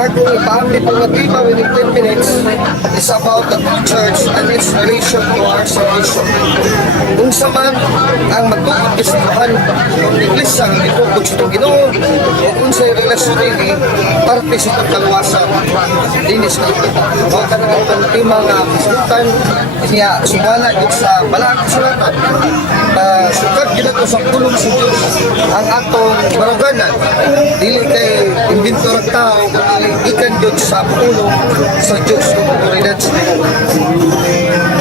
akong ipaamit ng tema within 10 minutes is about the true church and its relation to our salvation. Kung saman ang magtukod kisimuhan ng iglesia ang itukod sa itong Ginoo o kung sa relasyon ini parte sa itong kaluwasan dinis na ito. O kanang itong tema nga kasutan niya sumala dito sa balang kasulatan sukat ginagawa sa tulong sa Diyos ang atong baruganan dili kay inventor ng tao ikan Diyos sa tulong sa Diyos ng otoridad sa Ginoo.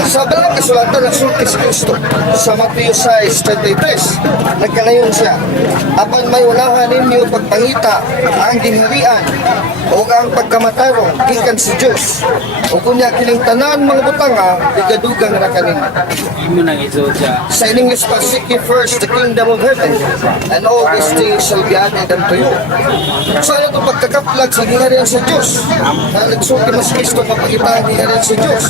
Sa balang kasulatan ng sulti si Kristo sa Mateo 6:33 nagkalayon siya apan may unahan ninyo pagpangita ang ginharian o ang pagkamatarong gikan si Diyos o kunya kining tanan mga butanga igadugang na kanina. Sa English pa, seek ye first the kingdom of heaven and all these things shall be added unto you. So ano itong pagkakaplag sa ginharian sa Diyos na nagsuki mas Kristo mapagita ang ginharian sa Diyos.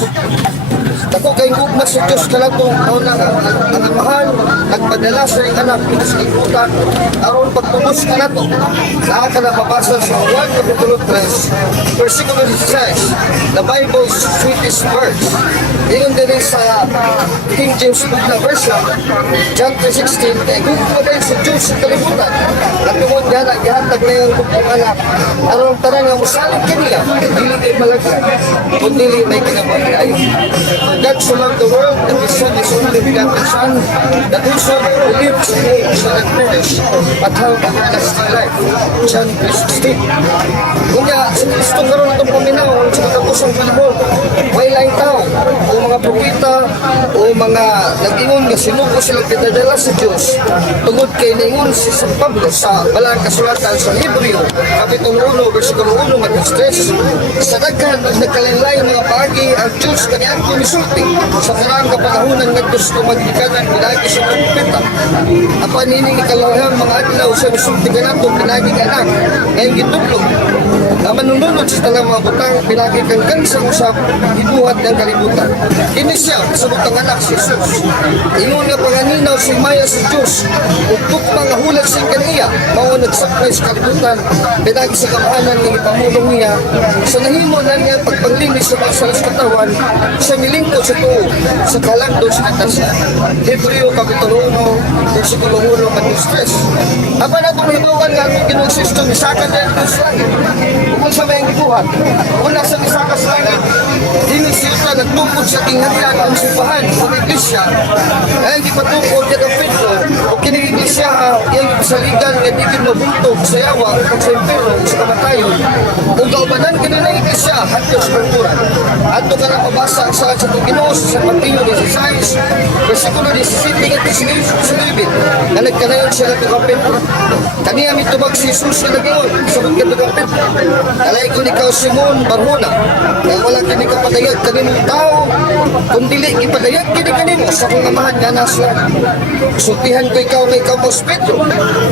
Ako kay gugma sa Diyos kalatong ang mahal nagpadala sa iyong anak sa ikutan aron pagtubos ka na ito na ka na mabasa sa 1 Kapitulo 3 versikulo 16 the Bible's sweetest verse yun din sa King James Version John 3:16 kay gugma din sa Diyos sa kalibutan at tungod niya naghihatag na yung kong anak aron tanan nga musalig kanila dili kay malagay kundi may kinabuhi. God so loved the world that He sent His only begotten Son, that whosoever believes in Him shall not perish, but have everlasting life. John 3:16. Kung nga, sa Kristo karoon itong paminaw, sa katapusang panahon, may laing tao, o mga propita, o mga nag-ingon nga sinuko silang pinadala sa Diyos, tungod kay naingon si San Pablo sa balang kasulatan sa Hebreo, Kapitulo 1, versikulo 1, matins 3, sa daghan nagkalain-lain mga paagi ang Diyos kanyang kumisulti sa karang kapanahunan nga gusto magdikanan pinagi sa propeta. Apa nining ikalawang mga adlaw sa misulti ka nato pinagi ka na ngayon gitudlog na manununod sa talang mga butang pinagi kang kansang usap hinuhat ng kalibutan. Kini siya sa butang anak si Jesus. Ingon nga panganinaw si Maya sa Diyos ugtog mga hulag sa kaniya mao nagsakay sa kalibutan pinagi sa kamahanan ng ipamulong niya sa nahimo na niya pagpanglinis sa mga salas katawan sa nilingkod sa tuo sa kalagdon sa katasa. Hebreo Kapitulo 1, versikulo 1, matins 3. Aba na itong hibawan nga itong kinonsisto ni Saka dahil sa langit. Kung sa may gibuhat, kung nasa ni Saka sa langit, hindi siya nagtungkod sa tingharian ang simbahan o iglesia. Ay, hindi patungkod niya ng Pedro o kinig-iglesia yung saligan nga di kinubuntog sa yawa at sa impero sa kamatayon. Kung kaubanan ka na ng iglesia, hantyo sa kulturan. At ito ka na mabasa sa Ginoo sa Mateo 16, versikulo 17 at 19, na nagkanayon siya ng Pedro. Kaniya mitubag si Jesus na nag-ion sa mga Pedro. Alay ko ni Kao Simon Barhuna, na wala kini kapadayag kaninong tao, kung dili ipadayag kini kanino sa kong amahan nga nasa. Sultihan ko ikaw na ikaw Paus Pedro,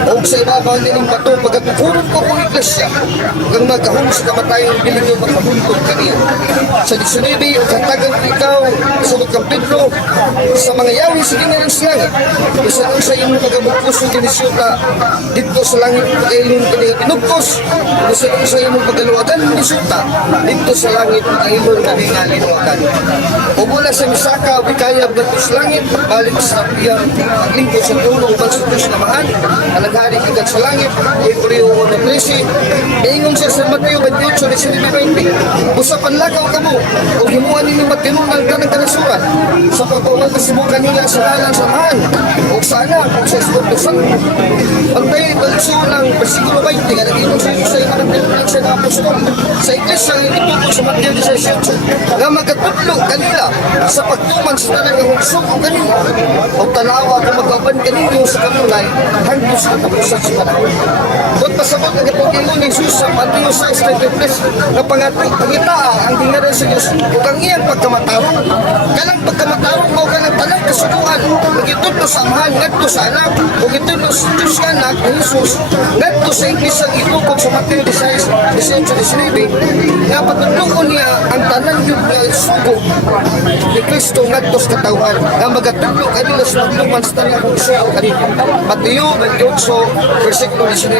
o sa ibabaw nining bato pagkatukulong ko kong iglesia, hanggang magkahulog sa kamatayon biling yung makabuntog kaniya. Sa 19, katagan ko ikaw sa Bukang Pedro sa mga yawi sa gingalan sa langit. Isa lang sa iyong pagkabugkos ng kinisyuta dito sa langit pag-ailon pinugkos. Isa lang sa iyong pagkaluwagan ng kinisyuta dito sa langit pag-ailon pinalinuwagan. O mula sa misaka, wikayab na ito sa langit, balik sa iyang paglingkod sa tulong upang sa Diyos na mahal, na naghari ikat sa langit, Hebreo 1:13. Ingon siya sa Mateo 28:19. Usapan lakaw ka mo, o himuan ninyo matinunang ka ng kanasuran, sa pagpawag na subukan nila sa halang samahan, o sana, kung sa Espiritu Santo. Pagtayo ito ng versikulo 20, nga nag-inom sa iyo sa iyo ng sa apostol, sa iglesia ng ituto sa Mateo 18, nga magkatutlo kanila sa pagtuman sa talagang hugsog o kanino, o tanawa kung magaban kanino sa kanulay, hanggang sa katapusan sa panahon. Doon pasabot na kapag-ingon ni Jesus sa Mateo 6:33, na pangitaa ang dingaran sa Diyos, o kang iyang pagkamatarong, kalang pagkamatarong mo ka ng talang kasukuhan, magitudlo sa amahan, ngadto sa anak, o gitudlo sa Diyos ka anak, ni Jesus, ngadto sa iglisang itukod sa Mateo 16:19, nga patudlokon niya ang tanan yung sugo ni Kristo ngadto sa katawhan, nga magatudlo kanila sa magtuman sa talang sugo kanila. Mateo 28, versikulo 19.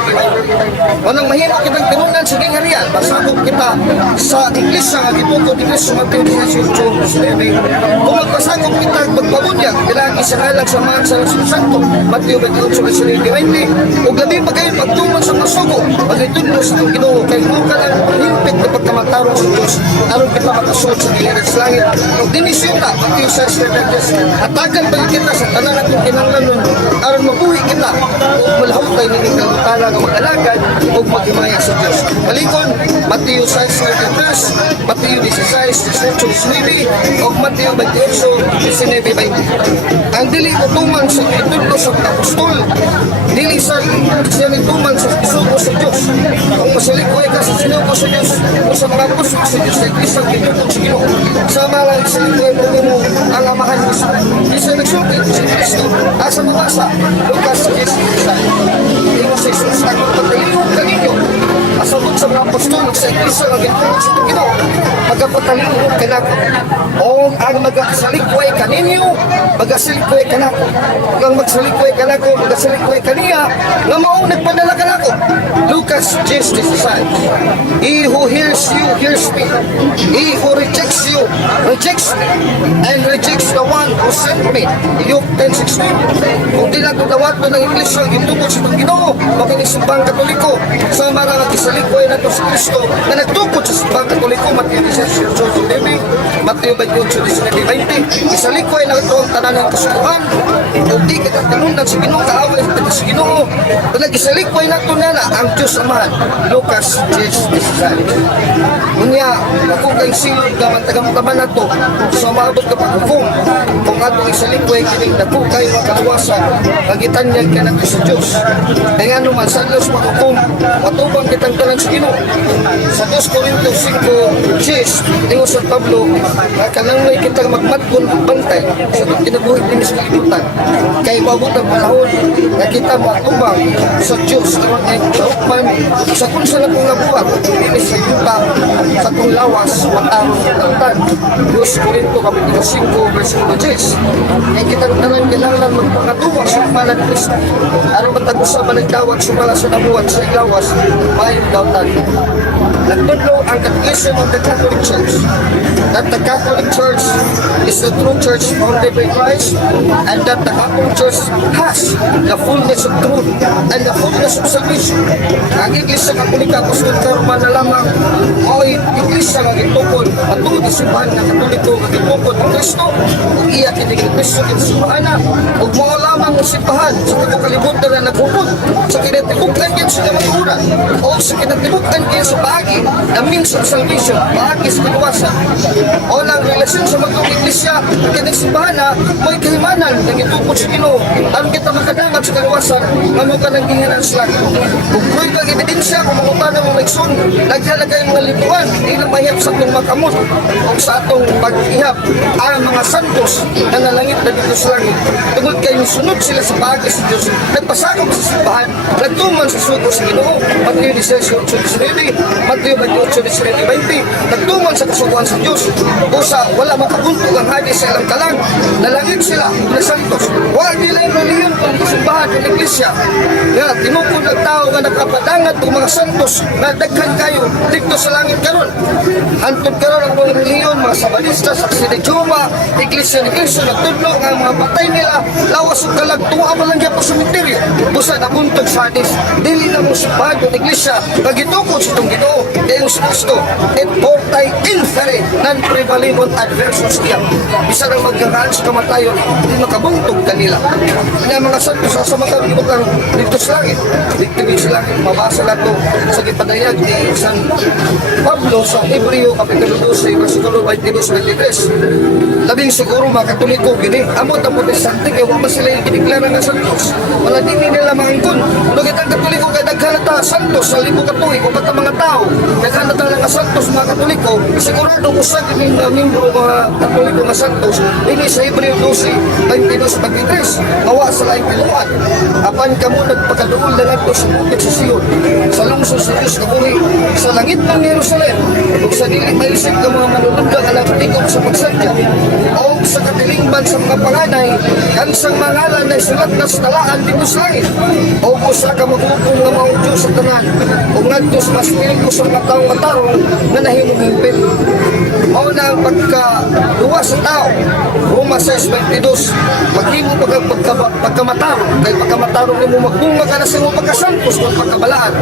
Walang mahimo kitang tinunan sa gingharian, pamilya, masabog kita sa iglesia nga gitukod dinhi sa Mateo 18:19. Kung magpasagop kita magpabunyag, ilagi sa ngalan sa mga sa Santo, Mateo 28:20. Ug labi pa kayo pagtuman sa masugo, pagitudlo sa Ginoo kay mo ka lang himpit na pagkamatarong sa Dios aron kita makasuot sa giliran sa langit. Ug dinhi ta Mateo 6:13. Atagan pa kita sa tanan atong kinahanglan aron mabuhi kita ug malahutay ni kalutala nga mag-alagad ug maghimaya sa Dios. Balikon Mateo 6:33, Mateo 16:18 ug Mateo 28:19. Ang dili mo tuman sa itudlo sa apostol, dili sa siya nituman sa isugo sa Dios. Kung masalikoy ka sa sinugo sa Dios o sa mga apostol sa Dios ay isang itudlo sa Ginoo. Sama lang sa likoy mo ang amahan mo sa isa nagsulti si Kristo asa mabasa Lucas 10:6. Imo sa Jesus ang pagpataliw kaninyo asabot sa mga apostol sa Kristo ang itudlo sa Ginoo magpataliw kanako o ang magasalikoy kaninyo magasalikoy kanako ang magsalikoy kanako magasalikoy kaniya nga maong nagpadala kanako. Lucas 10:16. He who hears you hears me. He who rejects you rejects me and rejects the one who sent me. Luke 10:16. Kung di nato dawat ng iglesia gitungod sa Ginoo makinisubang Katoliko sa mga gisalikoy nato sa Kristo na nagtukod sa subang Katoliko. Mateo 16:19, Mateo 28:20. Gisalikoy na ito ang tanan ng kasukuhan ug di kita kanundan sa Ginoo kaaway sa Ginoo pag gisalikoy nato nana ang Dios Amahan. Lucas 10:16. Unya ako kay silog gaman tagamtaman nato sa maabot ka paghukom kung ato isalikoy kini dako kay makaluwasan pagitanyag ka nato sa Dios kaya ano man sa Dios paghukom matubang kitang tanan sa Ginoo. Sa 2 Corintios 5:10 ingon sa Pablo nga kanangay kita magmatkon bantay sa kinabuhi dinhi sa kalibutan kay maabot ang panahon nga kita matubang sa Dios aron ay kaupman sa kung sa labong nabuhat dinhi sa yuta sa kung lawas matang tantan. 2 Corintios kapitulo 5 versikulo 10. Kay kita tanan kinahanglan magpakatuwa sa pangalan ni Kristo aron matag-usa managdawat sumala sa nabuhat sa lawas may dawtan. Nagtudlo ang Catechism of the Catholic Church that the Catholic Church is the true church founded by Christ and that the Catholic Church has the fullness of truth and the fullness of salvation. Ang Iglesia Katolika Apostol Karuman na lamang o Iglesia nga gitukod at tungod isipahan ng Katoliko nga gitukod ng Kristo ug iya kini Kristo kinasipahan na ug mao lamang ang sipahan sa kalibutan na naghubod sa kinatibukan yan sa kamaturan o sa kinatibukan yan sa bahagi the means of salvation bahagi sa kaluwasan o ng relasyon sa magkong Iglesia kinasipahan na may kahimanan na gitukod sa Ginoo aron kita makadangat sa kaluwasan nga mo ka nang gihinan sa langit ug kung kag ebidensya kung mga mong nagsun naglalagay mga lipuan ilang mahiyap sa atong makamot o sa atong pag-ihap ang mga santos na nalangit na dito sa langit tungod kay misunod sila sa bagay sa Diyos nagpasakop sa simbahan nagtuman sa sugo sa Ginoo Mateo 16:19 Mateo 28:20 nagtuman sa kasuguan sa Diyos usa wala makabuntog ang hadis sa ilang kalang nalangit sila na santos wala nila yung reliyon pang simbahan ng Iglesia nga tinukod ang tao nga nakapadangat ng mga santos na daghan kayo dito sa langit karon hantod karon ang mga reliyon mga Sabanista sa Saksi Jehova Iglesia ni Cristo nagtudlo nga mga patay nila lawas ug kalagtuwa pa lang gyapon sa sementeryo busa nabuntog sa hadis dili na mo simbahan ng Iglesia pagitukod sa itong Ginoo Deus Cristo et portae infere non prevalebant adversus tiam bisan ang magkakaan sa kamatayon di makabuntog kanila na mga santos sa mga kalibutan dito sa langit dito sa langit mabasa nato sa gipadayag ni San Pablo sa Hebreo kapitulo 12 versikulo 22-23 labing siguro mga Katoliko gini amot ang protestante kaya wala sila yung kiniklara ng santos wala din nila maangkon nagit ang Katoliko kaya naghanata santos sa libo katuig o pata mga tao naghanata lang ang santos mga Katoliko sigurado ko sa gining membro mga Katoliko nga santos ini sa Hebreo 12-22-23 awa sa laing piluan apan kamo nagpakaduol na nagto sa bukid sa Sion sa lungsod sa Diyos kabuhi sa langit ng Jerusalem Kung sa dili maisip ng mga manunod nga nagtikop sa pagsadya o sa katilingban sa mga panganay kan sang mangalan na sulat na sa talaan dito sa langit o kung sa kamagupong nga mga Diyos sa tanan o ngadto sa mas ko sa matawang matarong na nahimuhimpit. Mao na ang pagkaluwa sa tao. Roma 6:22, maghimo pagkamatarong kay pagkamatarong nimo magbunga ka na sa imong pagkasantos kung pagkabalaan.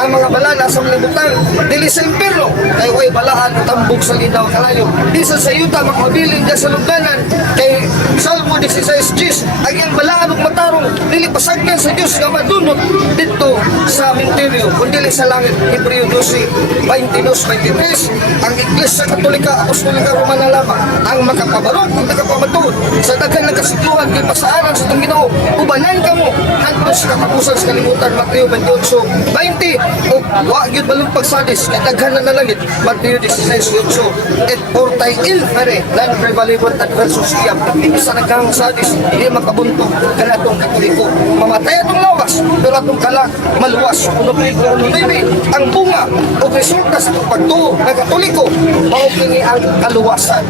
Ang mga balana sa mga butang dili sa impierno kay way balaan tambog sa linaw kalayo. Di sa sayuta makabilin dia sa lugdanan kay Salmo 16:10 ang iyang balaan ug matarong dili pasagdan sa Dios nga madunot didto sa menteryo kundi dili sa langit. Hebreo 12:22-23 ang Iglesia Katolika Apostolika Romana lamang ang makapabarog ug nakapamatuod sa daghan ng kasidluhan kay pasaanan sa itong Ginoo ubanan kamo hangtod sa katapusan sa kalibutan. Mateo 28:20 ug wa gyud balumpag sadis kay daghan na nalangit. Mateo 16:8 et portay il pare lan prevalebant adversus iam sa daghang sadis hindi makabunto kanatong Katoliko mamatay atong lawas pero atong kalak maluwas. Kuno ang bunga o resulta sa pagtuo ng Katoliko mao kini ang kaluwasan.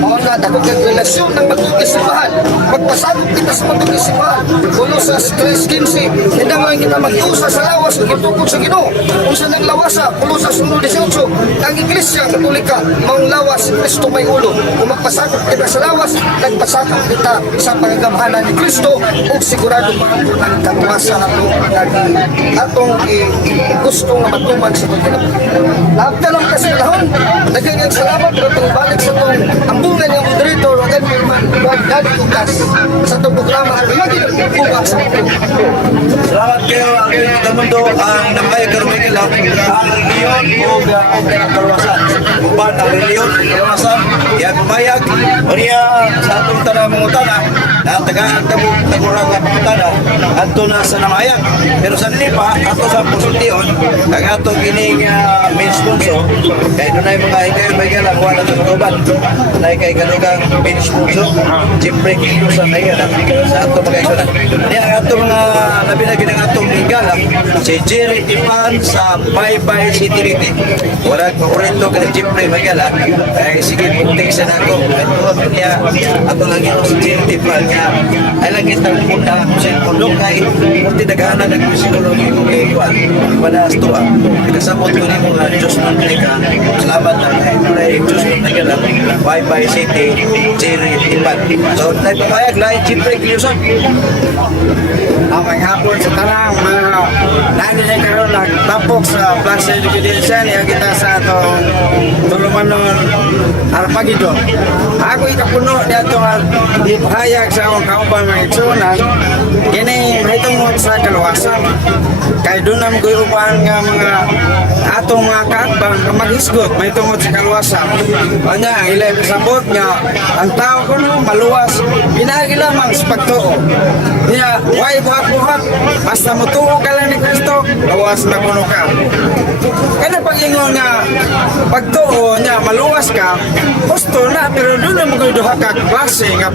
Mao na dako kay relasyon ng matugis simbahan. Magpasabot kita sa matugis simbahan. Kolosas 3:15 hindi man kita mag-usa sa lawas ug gitukod sa Ginoo. Kung sa nang lawasa Kolosas 1:18 ang Iglesia Katolika maong lawas Kristo may ulo. Kung magpasabot kita sa lawas nagpasabot kita sa pagagamhanan ni Kristo ug sigurado ang kaluwasan atong gusto nga matuman sa pagkakataon. After lang kasi lahon, naging salamat pero balik sa itong ambungan ng moderator o ganyan man dali bukas sa itong programa lagi bukas. Salamat kayo ang kita mundo ang namayag karumay nila ang reliyon o kaluwasan. Uban ang reliyon o kaluwasan yang mayag o niya sa atong tanang mga utana na tagaan tagurang ang mga utana ato na sa namayag. Pero sa nilipa, ato sa pusultion ang atong kining main sponsor kaya doon ay mga hikayon may galang wala sa kaluban na kay kalugang main sponsor siyempre kilo sa may galang sa atong mga isunan. Niya ang atong mga labi na ginang atong galang si Jerry Ipan sa Baybay City Liti. Wala ko kurento ka siyempre may galang ay sige punting sa nako ito niya atong lagi si Jerry Ipan niya ay lagi tang punta sa pundok kay hindi naghahanap ng psikologi kung ikaw pada astuwa kasabot ko ni mga Diyos ng Nika salamat na ay Diyos ng Nika Baybay City Jerry Ipan. So nagpapayag lahat siyempre kilusan ang may hapon sa tanang mga naninig karoon nagtapok sa Plaza Education niya kita sa itong Tulumanon Arpagido. Ako ikapuno niya itong ipahayag sa akong kaubang mga itsunan kini mahitungod sa kaluwasan kaya doon naman ko iupahan nga mga atong mga kaakbang maghisgot mahitungod sa kaluwasan. Kanya ang ilay pasabot nga ang tao ko no maluwas pinagi lamang sa pagtuo niya why buhat-buhat basta mutuo ka lang ni Kristo lawas na kuno ka. Kaya pag-ingon nga pagtuo niya maluwas ka gusto na pero doon naman ko duha ka klase nga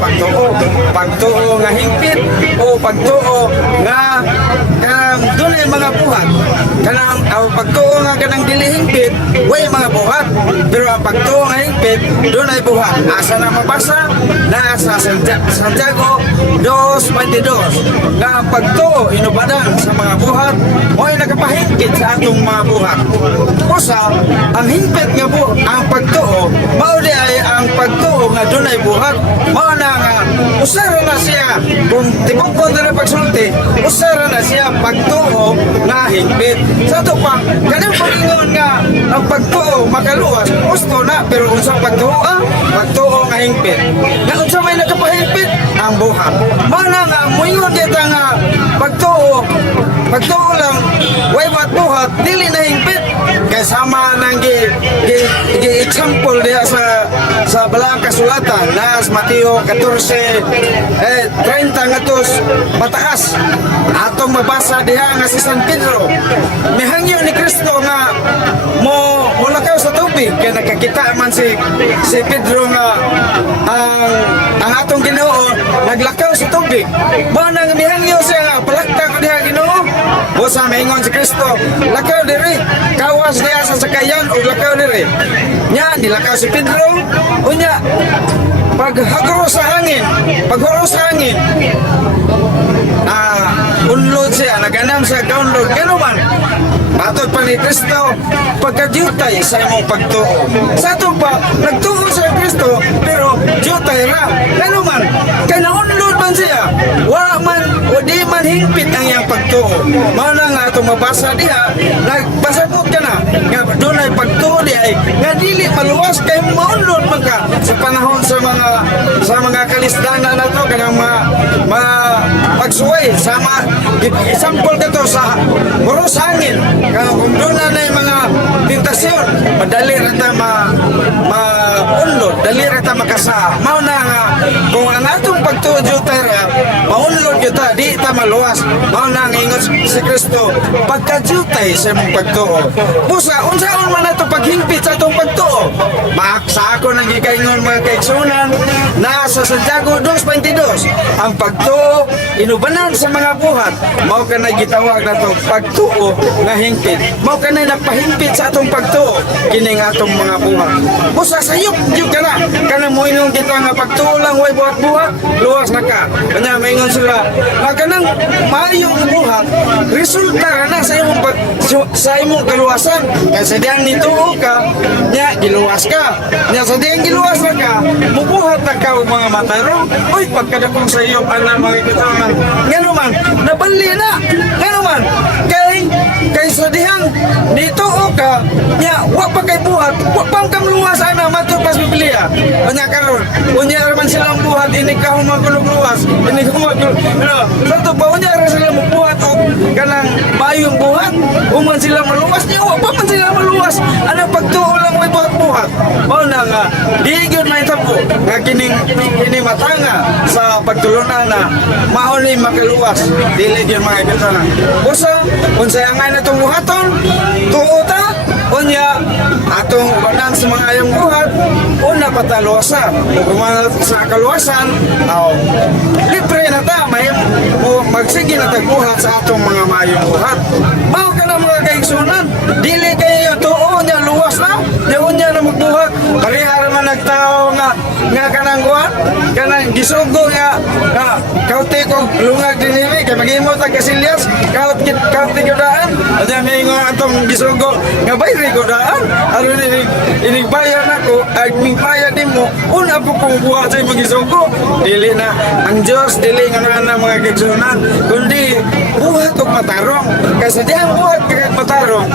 pagtuo nga hingpit o pagtuo nga doon ay mga buhat kanang pagtuo nga kanang dili hingpit way mga buhat pero ang pagtuo nga hingpit doon ay buhat. Asa na mabasa na sa Santiago 2:22 nga ang pagtuo inubadan sa mga buhat o ay nakapahingpit sa atong mga buhat. Usa ang hingpit nga ang pagtuo mao di ay ang pagtuo nga doon ay buhat mao na nga usara na siya kung tibok ko na pagsulti usara na siya pagtuo nga hingpit. Sa ito pa kanang pag-ingon nga ang pagtuo makaluwas gusto na pero unsang pagtuo pagtuo nga hingpit nga unsa may nakapahingpit ang buhat mana nga moingon dito nga pagtuo lang way buhat dili na hingpit kay sama nang gi-example diha sa balang kasulatan nas Mateo 14:30 ngatos mataas atong mabasa diha nga si San Pedro mihangyo ni Kristo nga wala kayo sa tubig kaya nakakita man si Pedro nga ang atong Ginoo naglakaw sa tubig ba nang mihangyo siya nga palakta ko diha Ginoo Busa maingon si Kristo, lakaw diri, kawas niya sa sakayan o lakaw diri. Nya, nilakaw si Pedro, unya, paghaguro sa hangin, unlod siya, naganam sa kaunlod, gano'n man. Matod pa ni Kristo, pagka-jutay sa imong pagtuo. Sa ito pa, nagtuo sa Kristo, pero jutay ra. Gano'n man, kaya naunlod man siya, o di man hingpit ang iyang pagtuo. Mauna nga itong mabasa diha, nagpasabot ka na, nga doon ay pagtuo di ay, nga dili maluwas kay maunlod man ka sa panahon sa mga kalisdanan na to, kanang pagsuway, example ka to sa buros hangin, kung doon na yung mga tentasyon, madali rata maunlod, dali rata makasa. Mauna nga, kung ang atong pagtuo tayo, maunlod kita, di ita maluwas. Mauna nga ingon si Kristo, pagka-jutay sa mong pagtuo. Pusa, unsaon man na ito paghingpit sa itong pagtuo. Sa ako nang ikaingon mga kaigsunan, na sa Santiago 2:22, ang pagtuo, inubanan sa mga buhat, mao ka na gitawag na itong pagtuo na hingpit. Mao ka na nagpahimpit sa atong pagtuo, kining atong mga buhat. Pusa, sayop, yun ka na. Kanang mo inong kita nga pagtuo lang, way buhat-buhat, luwas na ka. Kanya, maingon sila, kanang mayong buhat, resulta na sa imong kaluwasan. Kasi diyan nituo ka, niya, giluwas ka. Niya, sa diyan giluwas na ka, mubuhat na ka o mga matarong. Uy, pagkadakong sa iyo, mga kitangan. Ngano man, nabali na. Ngano man, kay sa dihang nituo ka, niya, wag pa kay buhat, wag pang kamluwas, matupas Biblia. Kanya karon, unya raman silang buhat, ini ka humagulog luwas, ini ka humagulog. Sa ito pa, unya raman silang buhat, o kanang mayong buhat, uman sila maluwas, niya, wag pa man sila maluwas. Anong pagtuo lang may buhat-buhat? O na nga, di yun na itapo, nga kining matanga sa pagtulunan na mauli makaluwas, dili yun mga kaibigan. Usa, unsay angay na itong buhaton, tuo ta, unya, atong banang sa mga ayong buhat, una pataluwasan. Kung sa kaluwasan, libre na ta, magsige na tagbuhat sa atong mga mayong buhat. Mao ka na mga kaigsunan, dili kayo tuo niya luwas na, diyon niya na magbuhat. Parihara man nagtao nga kanang buhat, kanang gisugo nga kauti kong lungag dinili, kaya mag-imot ang kasilyas, kauti ko daan, at yan may nga atong gisugo nga bayri ko daan, aron inigbayan ako, at mingbayan din mo, una po kong buhat sa imong gisugo. Dili na, ang Diyos, dili nga na mga kigsunan, kundi buhat o matarong. Kasi di ang buhat kag matarong,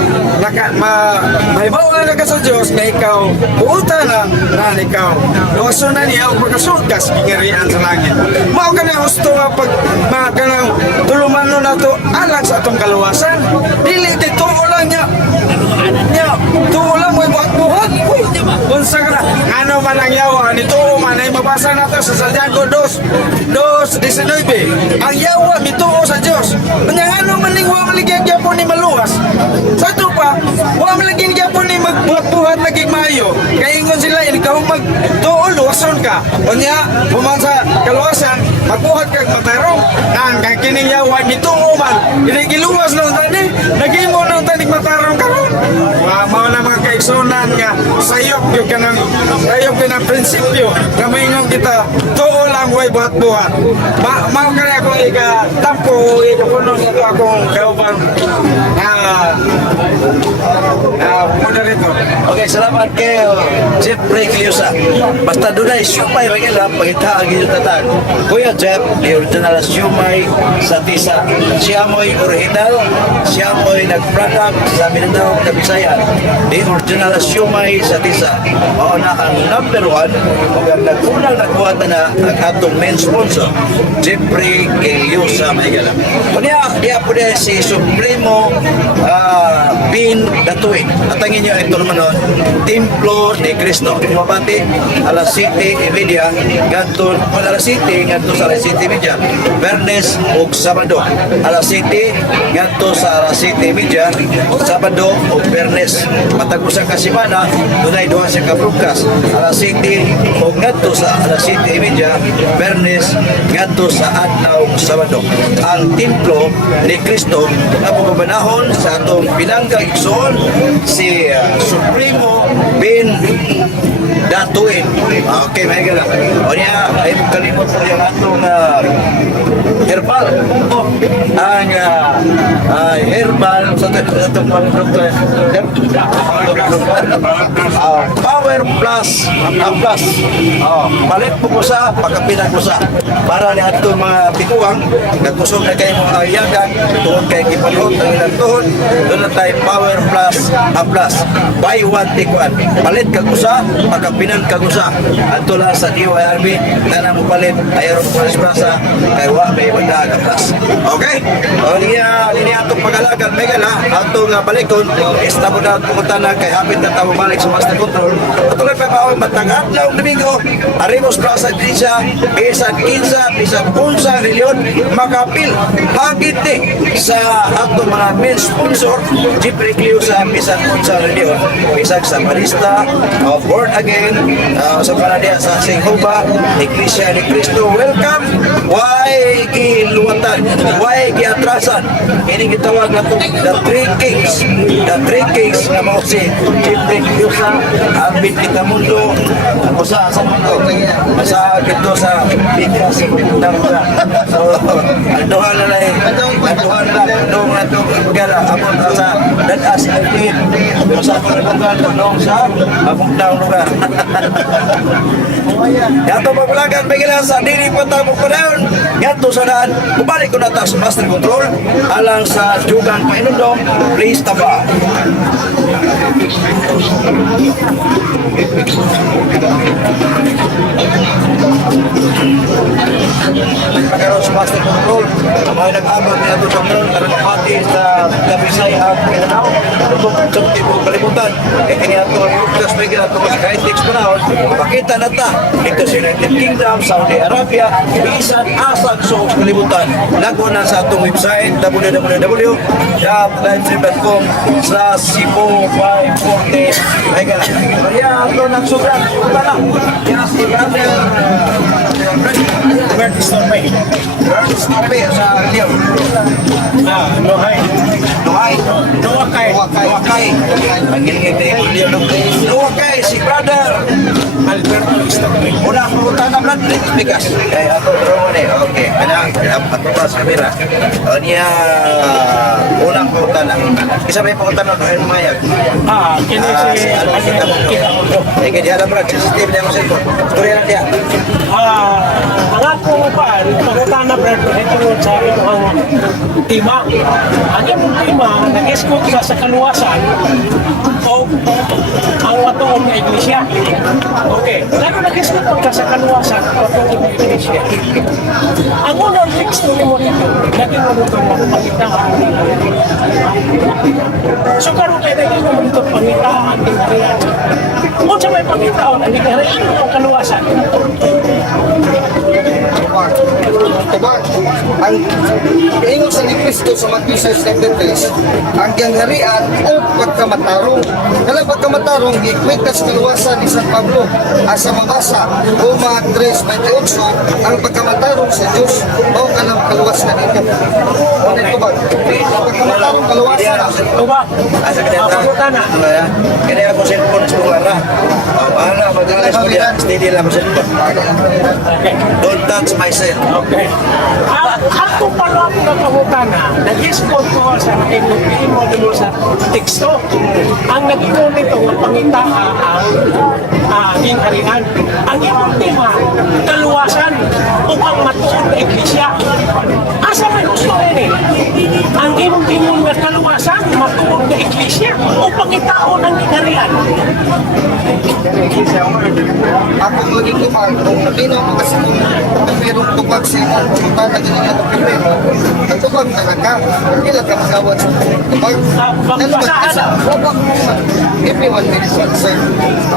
mahibaw na ka sa Diyos na ikaw, buuta na ikaw. Luwaso na niya o pagkasugas, ingarian sa langit. Mao ka na gusto nga pag kanang tulumanon na to, alang sa atong kaluwasan. Dili, dito lang niya, tuo lang mo buhat-buhat. Unsa ka na, ano man ang yawa, nito man ay mabasa na to sa Santiago 2:19. Ang yawa, mituo sa Diyos. Kanya ano man ning wa maligyan gyapon ni maluwas. Sa ito pa, wa maligyan gyapon ni magbuhat-buhat naging mayo. Kaya ingon sila, ikaw magtuo, luwason ka. Kanya, puman sa kaluwasan, magbuhat kag matarong. Ang kining yawa, mituo man. Inigiluwas nung tani, naging mo nung tani matarong karon. Mao na mga kaigsunan nga sayop yung kanang prinsipyo na maingon kita tuo lang way buhat-buhat. Mao kaya akong ikatampo ikapunong ito akong kaubang moderator. Okay, salamat kayo, Jeff Ray Cayusa. Basta doon ay siyumay, magiging pagitaag yung tatag. Kuya Jeff, the original siyumay sa Tisa. Siya mo'y original, siya mo'y nag-product sa Mindanao, Kabisayan. The original siyumay sa Tisa. Mauna ang number 1, kung nag-unang nagbuhat na ang atong main sponsor, Jeff Ray Cayusa, magiging. Kunya, diya po din si Supremo Bin Datuin. At ang inyo ito naman nun, Templo de Cristo. Mabati, alas 7 media, ganto, alas 7, ganto sa alas 7 media, Bernes o Sabado. Alas 7, ganto sa alas 7 media, Sabado o Bernes. Matag-usang kasimana, dunay duha siya ka-broadcast. Alas 7 o ngadto sa alas 7:30, Bernes ngadto sa adlaw Sabado. Ang templo ni Kristo na pumabanahon sa atong pinangga igsoon si Supremo bin Datuin. Okay, may gala. O niya, ay kalimot po yung atong herbal. Ang herbal sa itong pang-doktor. Power Plus. Plus. Palit po ko sa pagkapinan ko sa para ni atong mga pituwang nagkusog na kayo mga ayagan tuhod kay kipalihot ang ilang tuhod doon na tayo Power Plus Plus buy one take one palit kagusa pagkapinan kagusa ato lang sa DYRB na nang palit ayaron po sa kay wa may wala ka plus okay o niya atong pag-alagan may gala atong balikon estabo na pumunta na kay hapit na tao balik sa master control ato lang pa maawang matangad na Domingo Arimos Plaza Iglesia bisan 15 bisan 11 reliyon makapil hagit sa atong mga main sponsor Jeffrey Clio sa bisan 11 reliyon bisan sa Marista Born Again sa Panadia sa Singhoba Iglesia ni Cristo welcome why giluwatan why giatrasan ini gitawag na to the three kings na mo si Jeffrey Clio sa Arbit Itamundo ako sa mundo sa gito sa bigas so aduhan na lang aduhan lang nung ato gala abot sa dadas alpin sa pagkakuan nung sa abot daw lugar yato mabulagan bigla sa dili patamo ko dayon yato sa daan bumalik ko na ta sa master control alang sa jugan painundong please taba pagkaroon sa master control mga nag-abang niya ito sa mga karapati sa Labisay at Mindanao ito sa tipo kalimutan kini ato ang broadcast may ginagawa ko sa Kaitex Panahon pakita na ta ito sa United Kingdom, Saudi Arabia bisan asag sa kalimutan lago na sa atong website www.livestream.com sa Cebu 540 may gana kaya ito nagsugat punta na kaya sugat Bird Stormy. Stope sa Leo. Lohay. Luwakay. Ang ginigit Leo Luwakay, si brother Alberto Stormy. unang pumunta na blood bigas. Kaya ako bro ni. Okay, kanang patubas kamera. O niya unang pumunta na. Isa may pumunta na doon mayag. Kini si Kita mo. Eh kaya alam brad, sensitive na mo sa ito. Storya na dia. ang ako pa, pagkatana Brad, ito sa ito ang tima. Ang iyong tima, nag-escort sa kaluwasan o ang watoong na iglesia. Okay, lalo nag-escort ka sa kaluwasan o watoong na iglesia. Ang unang text mo rito, naging mo rito magpapakita ang so karoon kayo naging mo rito pangita ang tingarian. Kung sa may pangitaon, ang tingarian ang kaluwasan. Tubag. Ang ingon sa ni Cristo sa Matthew 6:33, ang gangharian o pagkamatarong. Kala pagkamatarong gikwintas kaluwasan ni San Pablo asa mabasa Roma 3:28 ang pagkamatarong sa Dios o kanang kaluwasan nito. Ano tubag? Pagkamatarong kaluwasan. Tubag. Asa ka dito? Pagkatana. Kaya ako cellphone sa lugar na. Ano, magalas ko diyan. Steady lang ako cellphone. Okay. Don't touch myself. Okay. Ako pala ako nakahutana, nag-escort ko sa nakinupiin mo dito sa teksto. Ang nag-iwan nito, pangita ang ginharian. Ang iyong tema, kaluwasan upang matuon na iglesia. Asa may gusto rin ang iyong tingin na kaluwasan, matuon na iglesia upang itaon ang ginharian. Ako maging tupag, kung nakinaw mo kasi kung mayroong tupag sa imo, punta na ganyan ang problema. Ang tupag talaga, hindi lang ka magawad sa tupag. Magbasahan na. Everyone may concern.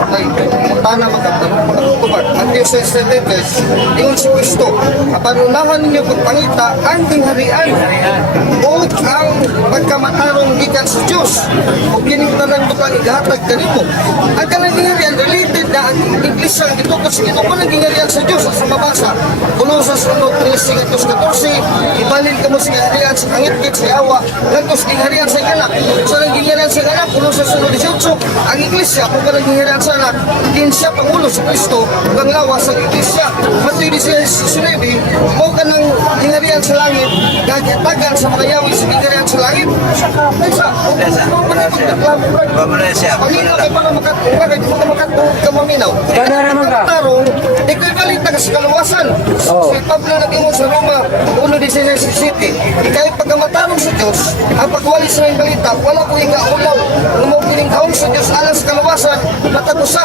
Okay, punta na magtupag. Matthew 6:7, ingon si Kristo, kapanunahan ninyo pagpangita ang tingharian o ang pagkamatarong gikan sa Diyos o kinintanan mo kang igahatag kanimo. Ang kanang tingharian related na ang English ang ito kasi ito ko nang gingharian sa Diyos sa mabasa. Kulosas 1:13-14, ibalin ka mo sa gingharian sa kangit-kit sa yawa, lantos gingharian sa anak. Sa nang gingharian sa anak, Kulosas 1:18, ang Iglesia kung ka nang gingharian sa anak, din siya Pangulo sa Kristo, kang lawas sa Iglesia. Matthew 16:19, mo ka nang gingharian sa langit, gagatagan sa mga yawi sa gingharian sa langit. Isa, kung magreklamo, Pamana siya. pangino kay para makatuhod ka maminaw. Tarong, equivalent na sa kaluwasan. Si Pablo nag-ingon sa Roma, 1:16, kahit pagkamatarong sa Diyos, ang pagwalis ng balita, wala ko ulaw na maukining kaon sa Diyos alang sa kaluwasan, matagusa.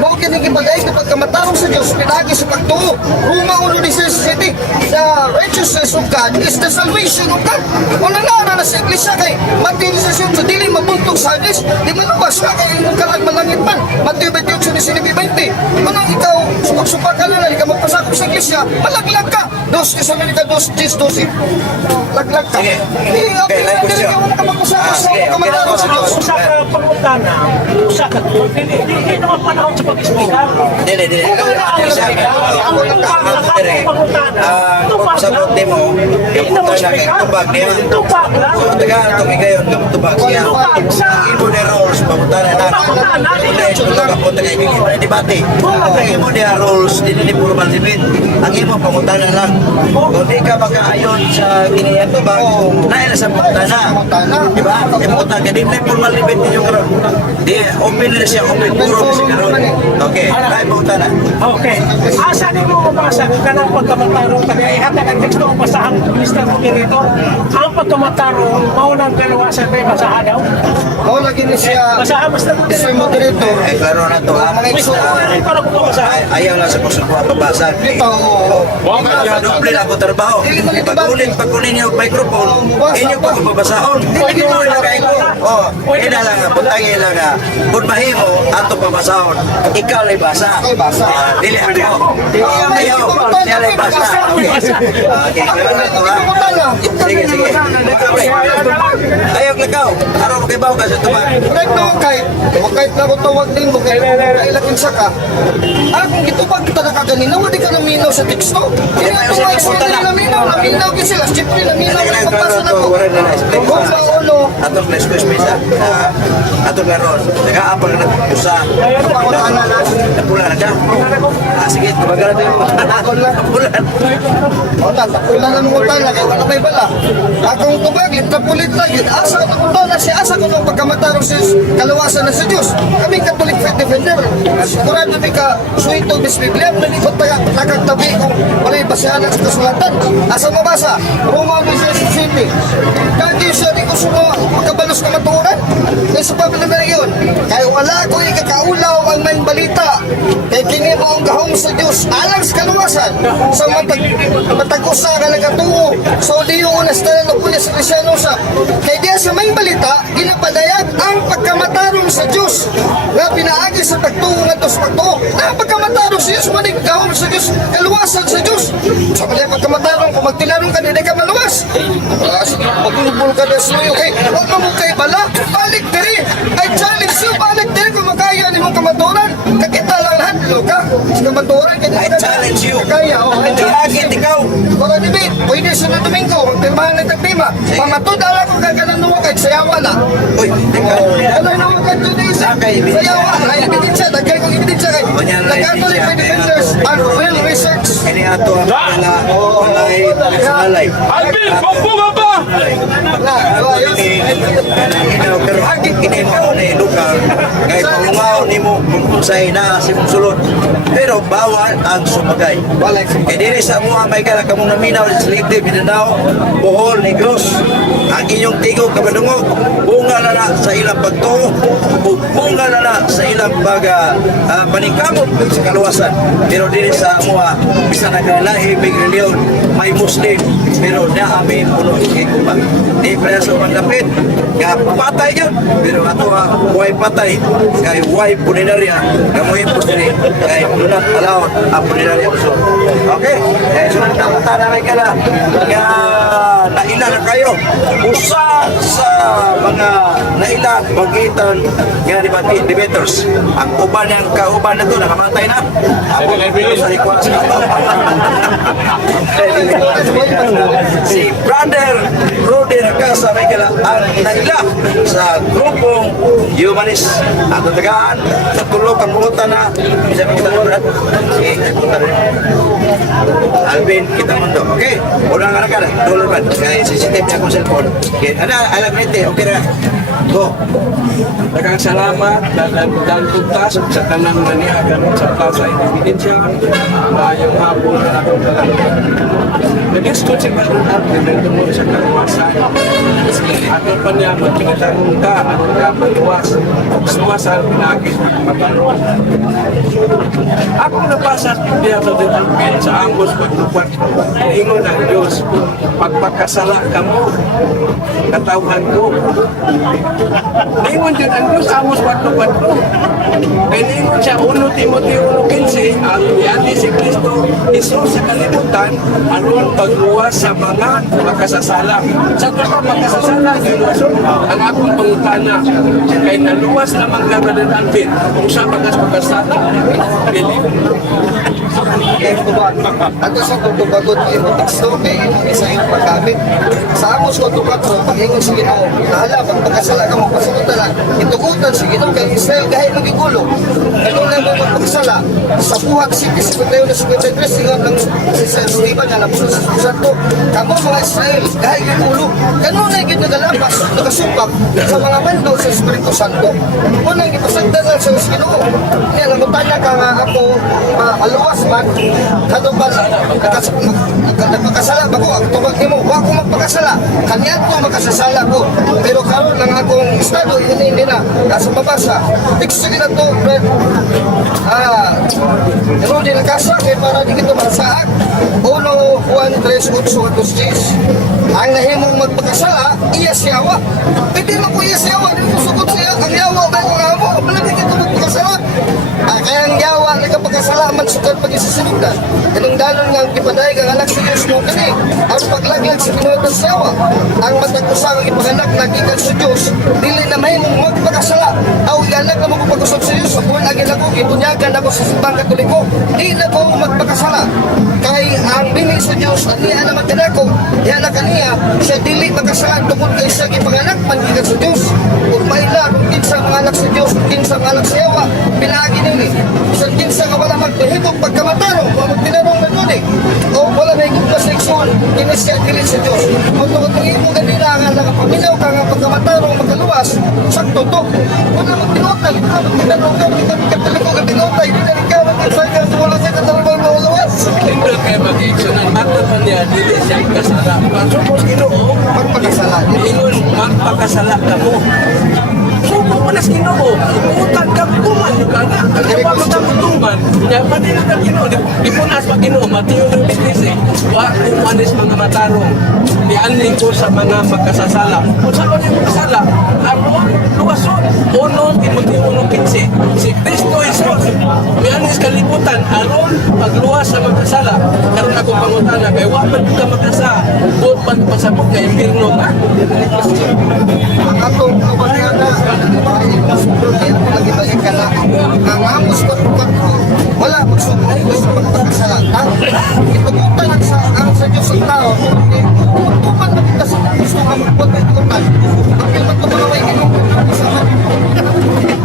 Maukining ibaday na pagkamatarong sa Diyos, pinagi sa pagtuo. Roma 1:17, the righteousness of God is the salvation of God. Kung nangyara na sa Iglesia kay Matthew 18, so dili mabuntog sa Hadis, di malabas ka kay imong kalag malangit man. Matthew 28:19-20. Kung ikaw, supak-supak ka na, ka magpasakop sa Iglesia, malaglag ka. 2 Thessalonica 2:10-12. Laglag ka. Sige. Okay, like Dili ka mo kapag-usapos sa kamandarong sa Diyos. Usa ka pangutana, usa ka hindi naman panahon sa pag-ispigar. Dili. Sa bote mo, yung punta na kay tubag niya. Tupag lang. So, tagaan ito kay gayon, tubag siya. Ang imo na rules, pamunta na na. Wala ito lang ako tagay kay imo na debate. Ang imo na rules, hindi ni puro malsipin. Ang imo pamunta na lang. Kung di ka makaayon sa giniyan tubag, naila sa punta na. Diba? Yung punta ka, di na puro malsipin ninyo karon. Di, open na siya, open puro si karon. Okay, kaya punta na. Okay. Asa ni mo mabasa kung kanang pagkamatarong tagay hatag ang teksto ang basahan ng Mr. Moderator. Ang pagkamatarong maunang kaluwasan may basahan daw. Ako lagi ni siya, Basahan Mr. Mr. Moderator. Eh, klaro na to. Mga igsoon. Para ko basahan. Ayaw lang sa kusuko ang babasa. Ito, Doble na ako trabaho. Pag-ulit, pag-ulit niyo ang microphone, inyo pa kung babasahon. Hindi mo na kayo. Ina lang, puntangin lang na. Kung mahimo, ato babasahon. Ikaw lang basa. Dili ako. Ayaw, siya lang basa. Okay, klaro na to ha. Sige. Ayaw lakaw. Araw makibaw ka sa tumak. Right now, kahit na ko tawag din mo, kahit kailakin sa ka, kung itupag kita nakaganina, wala ka naminaw sa teksto. Hindi nga tumayo sila naminaw ka sila. Siyempre, naminaw ka pagpasa na ko. Kung sa ulo, Atong na squash pizza. Atong karon. Nag-aapal na pusa. Napula na ka. Sige, tumagal na tayo. Napula. wala na mong utang na, kaya wala may bala. Akong tubag, litrapulit lagi. Asa na kung na siya, asa ko nung pagkamatarong sa kalawasan na sa Diyos. Kami Catholic Faith Defender. Sigurado may ka suito bis Biblia, nalikot tayo, nakagtabi kung wala'y basahan sa kasulatan. Asa mabasa? Roma 16:20. Kaya siya di ko sumo magkabalos na maturan. Kaya sa pabila na yun. Kaya wala ko ikakaulaw ang may balita. Kaya kini mo ang gahong sa Diyos alang sa kaluwasan. Sa matagusa ka nagatuo. Sa uliyo unas na napunya sa Krisyano sa. Kaya diya sa may balita, ginapadayag ang pagkamatarong sa Diyos. Nga pinaagi sa pagtuo nga sa pagtuo. Ang pagkamatarong sa Diyos, manig gahong sa Diyos, kaluwasan sa Diyos. Sa mga pagkamatarong, kung magtinarong ka, hindi ka maluwas. Magbulbul ka na suyo kay, huwag mo kay bala, balik diri. I challenge you, balik diri kung makaya ni mong kamaturan. Kakita lang lahat, ka. Sa kamaturan, I challenge you. Kaya, Hindi agit ikaw. para di ba, pwede sunod Domingo, magpirmahan ng tagpima. Pamatod, alam ko kaganan mo kahit sayawa na. Uy, ikaw. Ano na mo kahit today sa sayawa, ay ebidensya, dagay kong ebidensya kay. Nag-Catholic Defenders and Real Research. Ini ato ang wala, walay, Alvin, pampunga pa! Na, pero hagit kini mo ni lugar kay pangungaw nimo kung say na si mong sulod. Pero bawal ang sumagay. Kay diri sa mga may kala kamong naminaw sa Leyte, Mindanao, Bohol, Negros, ang inyong tigog kabadungog, bunga na sa ilang pagtuo, bunga na sa ilang paningkamot sa kaluwasan. Pero diri sa mga bisan na kalahi, may reliyon, may Muslim, pero naami puno ikikuman. Di preso magdapit, nga patay yun. Pero ato huwag patay, kay huwag puninarya, kamuhin po diri, kay lunat alawat ang puninarya. Okay? Sunod na matanamay ka na, kaya naila na kayo. Usa sa mga naila, magitan nga di debaters. Ang uban ng kauban na ito, nakamatay na. Ako sa request. Si Brother Rudy Racasa may kala ang naila sa grupong Humanist at natagaan sa tulog ang pumunta na isa pang talurat Alvin kita mundo. Okay? Ulang nga na dollar man kaya sensitive niya akong cellphone. Okay? Alam nito, okay na. Go. Daghang salamat dan tuntas sa tanang naniagan sa Plaza Independencia. Maayong hapon na akong talang. Nag-escort si Kalunat na tungkol sa kaluwasan. Ato pa niya magpinatanong ka at kapaluwas. Suwasan pinagis ng pagkaroon. Ako nabasa niya sa Dilapin sa Angus pagtupat. Ingon ng Diyos, pagpakasala ka mo, katawan ko. Ingon din ang Diyos, Angus pagtupat ko. Kaya ingon siya, 1 Timothy 1:15, ang yati si Kristo, Isus sa kalibutan, aron pagluwas sa mga makasasala. Sa mga makasasala, giluwason ang akong pangutana. Kaya naluwas naman ka na Alvin, kung sa mga makasasala, believe. Ato sa tutubagot imo teksto kay isa yung paggamit. Sa amos ko tubago, pangingon sa Ginoo, nahala pagpakasala ka mo pasagutan itugutan sa Ginoo kay Israel kahit magigulo. Ganun lang mo magpakasala. Sa buhat City 51-53 singon ng si Stephen na napuno sa Santo. Kamo mga Israel kahit magigulo. Ganun na yung nagalapas, nakasupak sa mga mando sa Espiritu Santo. Unang ipasagdan lang sa Ginoo. Kaya namutanya ka nga ako aluwas man, kadong ba nagpakasala ba ko, ang tubag ni mo, huwag ko magpakasala, kanyan ko makasasala ko, pero karon lang akong estado, hindi na, nasa mabasa, teksto nila to, Brad, Rudy Racasa, kaya para di kita masaak, 1 Juan 3:8-10, ang nahimong magpakasala, iya siyawa, hindi mo ko iya siyawa, hindi mo sukot siya, ang yawa, may kong amo, palagi kita magpakasala, kaya ang yawa, nagkapagkasalaman sa pag-isisinugdan. Ganung dalon nga ang ipaday ang anak sa Diyos mo kani. Ang paglagyan sa pinuwatan sa yawa. Ang matagkusang ipanganak nagikan sa Diyos. Dili na may magpakasala. Aw ianak na magpagusap sa Diyos. Apuan agin ako, ibunyagan ako sa Simbang Katoliko. Di na ko magpakasala. Kay ang bini sa Diyos, at niya naman kanako, yan na kaniya, siya dili magkasala tungkol kay sa ipanganak, mangikan sa Diyos. Kung maila, kung kinsa mga anak sa Diyos, kung kinsa mga anak sa yawa, pinagi nili. Kung kinsa ka wala magpahitong pagkamatarong, magtinarong na nun o wala may kong paseksyon, kinisya kilit sa Diyos. Kung tungkotungin mo ganila nga nakapaminaw ka nga pagkamatarong magkaluwas, sakto to. Wala magtinotay, wala magtinarong ka, kataliko ka tinotay, hindi na ikaw magkasaya sa wala siya katarabang maulawas. Hindi kayo mag-iiksyonan. Ato pa niya, dili siya kasala. Pasupos Ginoo, Magpakasala. ingon, magpakasala ka mo. Subo mo na sa Ginoo. Utang ka, kuman ka na. Ang pa mo tamutungan. Kaya pati na ka Ginoo. Di po nas pa Ginoo. Matiyo ng business eh. Wa kumanis mga matarong. Dianin ko sa mga magkasasala. Kung sa mga magkasasala, aron, luwason. Uno, Timothy 1:15. Si Kristo Jesus. Mianis kalibutan. Aron, pagluwas sa magkasala. Karoon ako pangutana. Kaya wapan ka magkasa. Buot pa pasabot ka impirno ka. Ang atong kabayan na lagi-lagi ka na ang amos ko wala magsubok gusto magpakasala itugutan ang sa Diyos ang tao tuman na kita sa gusto nga magpagpagpagpag ang magpapalaway ginong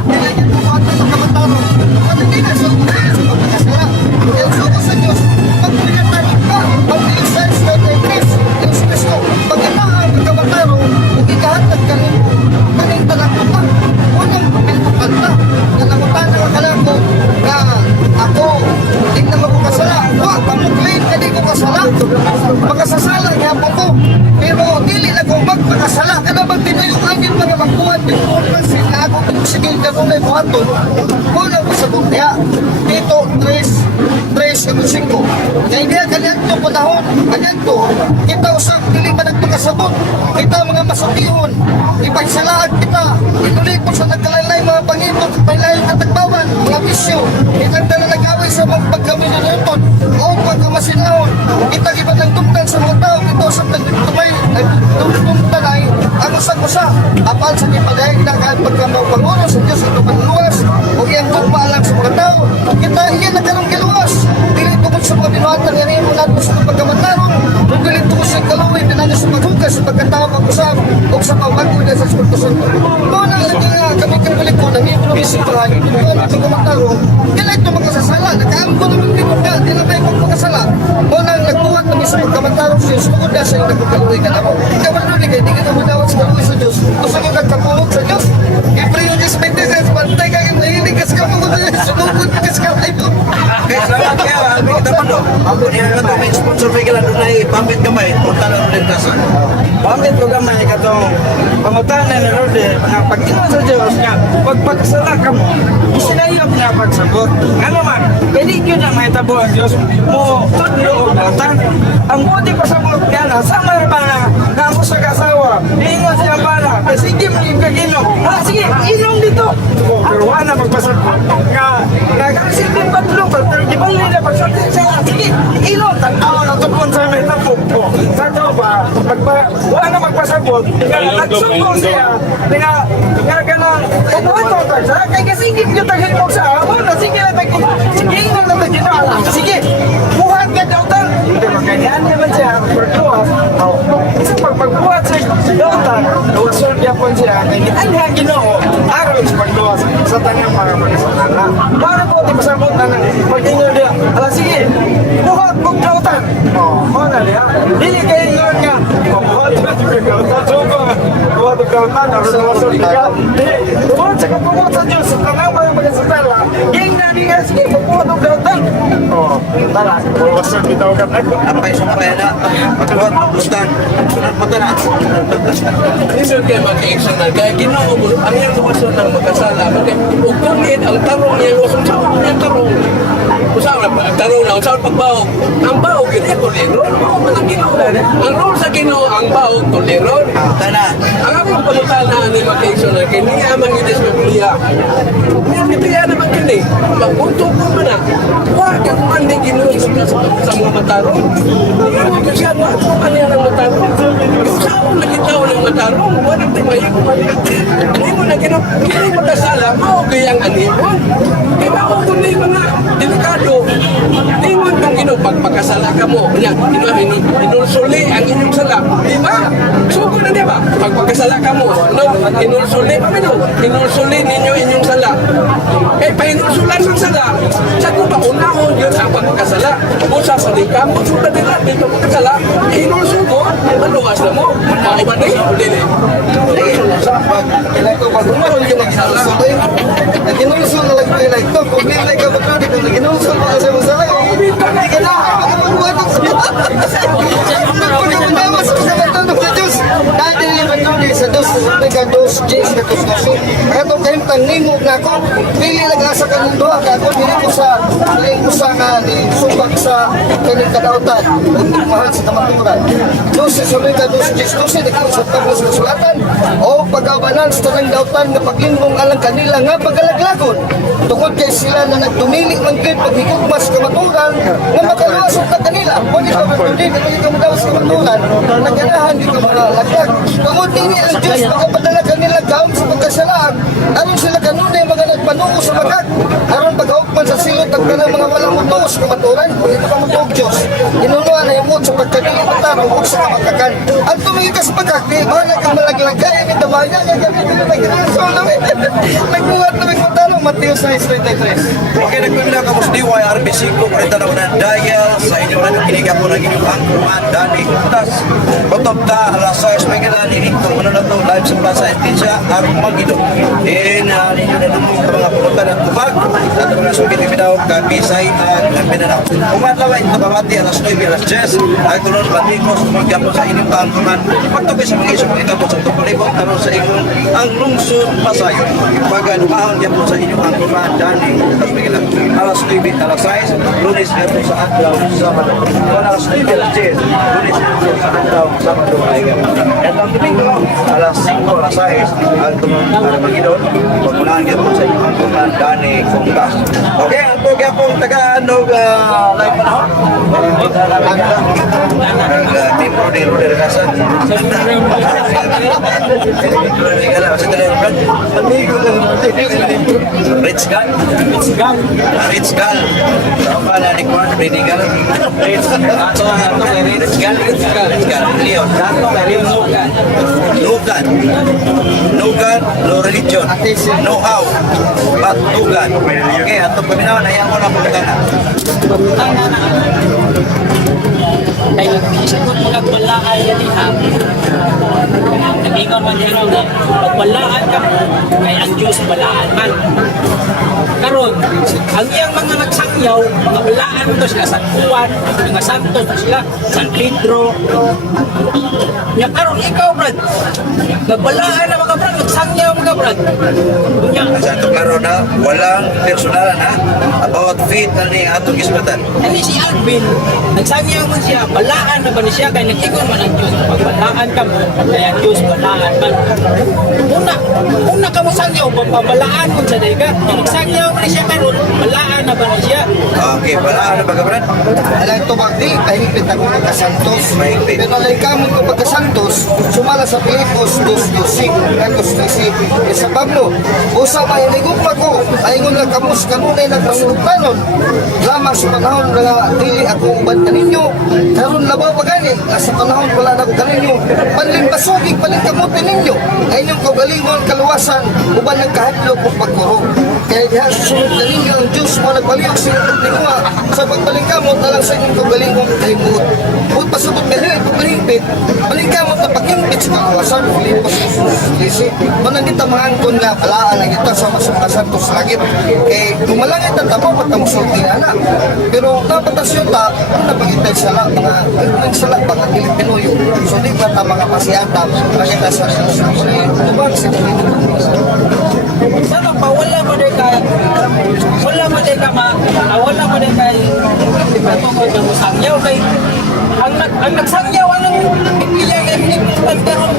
nilagyan mo at magkamataro at hindi na sa magpakasala kaya suko sa Diyos magpagpagpagpag ka mag-iisay sa Diyos Kristo pag ina ang magkamataro kung ikahatag ka panahon, ganyan to, kita usap, dili man nagpakasabot, kita mga masakihon, ipagsalaan kita, ituloy po sa nagkalalay mga pangitot, may layong katagbawan, mga bisyo, kitang dala nag-away sa mga pagkaminunutod, o pagkamasinahon, kita iba ng tumtan sa mga tao, ito sa nagtumay, nagtumtan ay, ang usag-usa, apal sa kipagayag na kahit pagkamapanguno sa Diyos, ito panluwas, o iyang pagpaalang sa mga tao, kita iyan nagkarong kiluwas, dili tungkol sa mga binuhatan nga rin mo natin sa pagkamataron, kung dili tungkol sa kaluwi, pinanya sa paghugas, sa pagkatawa pag-usap, o sa pagbago na sa Espiritu Santo. Noon ang lagi nga kami kambalik ko, nangyayon ko bisitahan, binuhan at pagkamataron, kailan ito makasasala, nakaamko naman binod ka, di na may kong makasala. Noon ang nagbuhat namin sa pagkamataron sa Diyos, tukod na sa iyo nagkakaluwi ka na mo. Ikaw man nun, di ka manawat sa kaluwi sa Diyos, gusto mo nagkapuhog sa Diyos, i-pray yung Diyos, may teses, pantay ka, nahiligas ka mo, sunugod ka sa kalay mo. Okay, salamat kayo. Abi kita pa do. Hindi na ito may sponsor bigla doon ay pamit kamay. Punta na rin kaso. Pamit ko gamay katong pangutanan ni Rode nga pag-inom sa Diyos nga pagpakasala ka mo isinayop nga pagsabot nga naman pwede yun na may tabo ang Diyos mo tudlo o gatan ang buti pasabot nga na sama na ba na ako sa kasawa ingon siya ba na sige mo yung kaginom sige inom dito pero wala magpasabot nga kasi din patlo pero di ba nila pagsabot siya sige inom tanaw na tupon sa may tapok ko sa ba wala na magpasabot nga nagsumbong siya nga ganang puputo sa kay kasi hindi nyo tagin mo sa ako na sige na tagin sige nga na tagin sige buhat ka dautan hindi magkanyaan naman siya pagbuhat kasi pag pagbuhat sa dautan uwason niya po siya kay ang nga ginoo araw sa pagbuhat sa tangang mga magsasala para po di pasabot na pag-inyo niya ala sige buhat kong dautan o na niya dili kayo Lord nga buhat ka buhat ka dautan buhat sa kapuhat sa Diyos sa tangang mga magsasala yung nani nga sige buhat kong dautan tara uwason bitaw ka Apay sumpay na. Pagkuhat maglustan. Sunod mata na. Hindi kayo mag-exonan. Kaya ginoo mo, ang iyong luwason ng magkasala. Kung kulit, ang tarong niya, luwason sa ang tarong. Usawa na, ang tarong na, usawa pagbaho. Ang baho, kaya tuliro. Ang rule sa ginoo, ang baho, tuliro. Tana. Ang akong pamutana ni mag-exonan, kaya hindi amang itis ng Biblia. May Biblia naman kini. Magpunto ko man na. Huwag kang mandi ginoo sa mga matarong. Hindi ko siya ba? Ano yan ang matarong? Yung sao nakitaw ng matarong, walang timayin ko maliit. Hindi mo na hindi mo kasala, maugayang animo. Kaya ba kung kundi mga delikado, hindi mo kung pagpakasala ka mo, inulsuli ang inyong sala. Di ba? Suko na di ba? Pagpakasala ka mo, inulsuli, inulsuli ninyo inyong sala. Eh, painulsulan ng sala, sa kung ba unahon yun ang pagpakasala. Usa sa likam, sulat nila, dito pagkasala, inulsul mo, maluwas na mo. Maiba na yun, dili. Ilay ko, pag-umaron yung nagsalusol eh. Naginulusol na lang ko ilay ko. Kung nilay ka ba ito, naginulusol pa kasi mo sa lay. Hindi ka na, magkapabuhat ang siya. Pagkapundawa sa katulog sa Diyos. Dahil nilipan ko sa Diyos, sa Sutiga Diyos, James na Tusnoso. Kaya itong kahintang nimog na ako, pili nag-asa ka ng doha, kaya ako nilip ko sa nga ni Subak sa kanyang kadautan. Huwag mahal sa kamaturan. Diyos, sa Sutiga Diyos, James Tusnoso, nagkausap ka sa kasulatan. O pag-abanan sa tanang dautan na paglingkong alang kanila nga pag-alaglagon. Tukod kay sila na nagtumili man kayo paghigugmas sa kamaturan na makaluwas sa kanila. Kung di ka matulin, kung di ka madawas sa kamaturan, naganahan di ka makalaglag. Tungod din ang Diyos, pagkapadala kanila gaom sa pagkasalaan. Aron sila kanunay mga nagpanungo sa magag. Aron pag-aukman sa silot ang kanang mga walang mutuo sa kamaturan. Kung ito ka mutuog Diyos, inunuan na imot sa pagkabili matarong o sa kamatakan. At tumingin ka sa pagkak, di ba nagmalaglag kaya may damayan nga gabi nila nag-inasol namin. Nagbuhat na may matarong, Mateo 6:33. Okay, nagpimila ka mo sa DYRB5 40 na unang dial sa inyo na kiniga po ng inyong angkuman Dani Kutas. Kutop ta, alas 6 may kailan inikto mo na to live sa Plaza Entisha Arong Magido. Ninyo na lumong ka mga pumunta ng tubag at mga sugit ibinaw ka Bisay at Mindanao. Umatlawa ito kabati alas 9 alas 10 ay tulong patiko sumagya po sa inyong angkuman. Pagtubi sa mga isong ito po sa tupalibot karon sa inyong ang lungsod Pasayo. Pagka lumahon niya po sa inyong angkuman Dani Kutas may kailan. alas 9 alas 6, Lunes hanggang sa adlaw Sabado. Kung alas 9 alas 10, Lunes hanggang sa adlaw Sabado ay gabi. At ang Domingo, alas 5 alas 6, ang Armageddon, pagmunahan niya po sa inyong angkutan, Dani Kongkas. Okay, ang po kaya pong taga-anog live panahon. Team Rudy Rasa. Rich Gal. Rich Gal. Apa na ni Kwan Rich Gal? Rich Gal. Leon. Lugan. Lugan, no religion. No how. But Lugan. Okay, ato paminaw na yan ko na pagkana. Ay, isagot mo nagbalaan yan iha. Nagingon man yun na, pagbalaan ka mo, kaya ang Diyos balaan man. Karon, ang iyang mga nagsangyaw, mga balaan mo to sila San Juan, mga Santos to sila, San Pedro. Ya karon, ikaw Brad, nagbalaan na mga Brad, nagsangyaw mga Brad. Sa ito klaro na, walang personalan ha, about faith na ni atong isbatan. Ani si Alvin, nagsangyaw man siya, balaan na ba ni siya, kaya nag-ingon man ang Diyos. Pagbalaan ka mo, kaya ang Diyos balaan man. Una ka mo sangyaw, pabalaan mo sa dahiga. Nagsangyaw man siya karon, balaan na ba ni siya? Okay, wala na ba kabran? Alang tumagdi, mahigpit ako magkasantos. Mahigpit. Pero alay kamon ko magkasantos, sumala sa Pilipos 2:12, Carlos 13. Sa Pablo, usa may nigugma ko, ayingon lang kamus kanunay nagpasultanon. Lamang sa panahon na dili ako uban kaninyo, karon labaw pa gani, sa panahon wala na ko kaninyo. Panlimbasugig, palingkamutin ninyo. Ay inyong kaugalingon, kaluwasan, uban ng kahadlok o pagkuro. Kaya diha susunod na ninyo ang Diyos mo nagpaliyog sa inyong paglingawa. Sa pagbalingkamot na lang sa inyong kaugalingon kalimut. Huwag pasabot galing, pagbalingpit, balingkamot na pagkimpit sa kaluwasan. Filipos 2:13. Manang kita maangkon nga palaan na kita sa masukasar to sa langit. Eh, gumalangit ang tabo, pagkamusulti na na. Pero napatasyon ta, napagitay sala, mga nagsala pa ng Pilipinuyo. So, di ba ta mga pasiyata, magkita sa tubag sa Sana pa, wala mo din ka, wala mo din kay, patungkol na musangyaw kay, ang nagsangyaw, anong bigyan ng hinipitan karon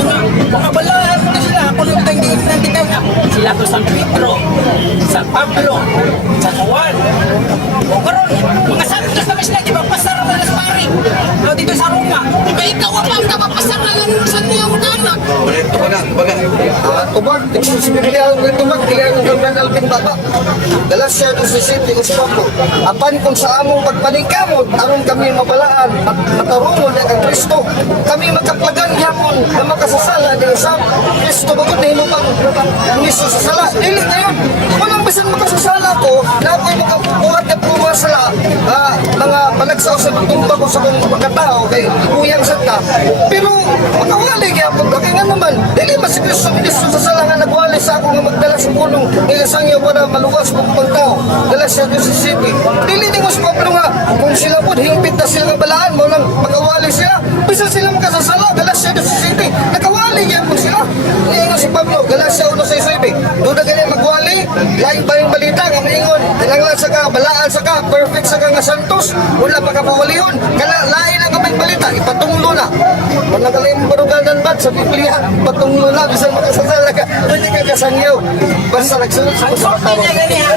mga balaan mo sila, kulog ng nanti kaya, sila to San Pedro, San Pablo, San Juan, o karon, mga santos na sila, di ba, pasar na las pari, o dito sa Roma, kaya ikaw ang kapapasar na lang sa niyong anak. Baga. tubag, tigsusibilihan ng tubag, kaya ng gawin alpin baba. Galasya 2:17, Pablo. Apan kung sa among pagpaningkamot, aron kami mabalaan at matarungon na kang Kristo. Kami magkaplagan yapon na makasasala din sa Kristo. Bagod na hinupang niso sa sala. Dili ngayon, walang bisan makasasala ko, na ako'y makabuhat na pumasala, mga panagsaw sa tumba ko sa kong pagkatao, kay kuyang sa ka. Pero, makawali yapon ka, kaya nga naman, dili ba si Kristo sa sala nga nagwali sa ako nga magdala sa punong, ilasang niya para maluwas kong pagtao. Galasya 2:17. Dili din mo sa Pablo nga, kung sila po, hingpit na sila nga balaan mo nang makawali sila. Bisa sila makasasala, Galasya 2:17. Nakawali yan po sila. Niingon si Pablo, Galasya 1:6. Doon na ganyan magwali, lain pa rin balita nga maingon, nalanglan sa ka, balaan sa ka, perfect sa ka nga santos, wala pa kapawalihon, lain ang kaming balita, ipatunglo na. Kung nagaling baruganan ba sa Biblia, ipatunglo na, bisan makasasala ka, hindi ka kasangyaw. Basta nagsunod sa tao.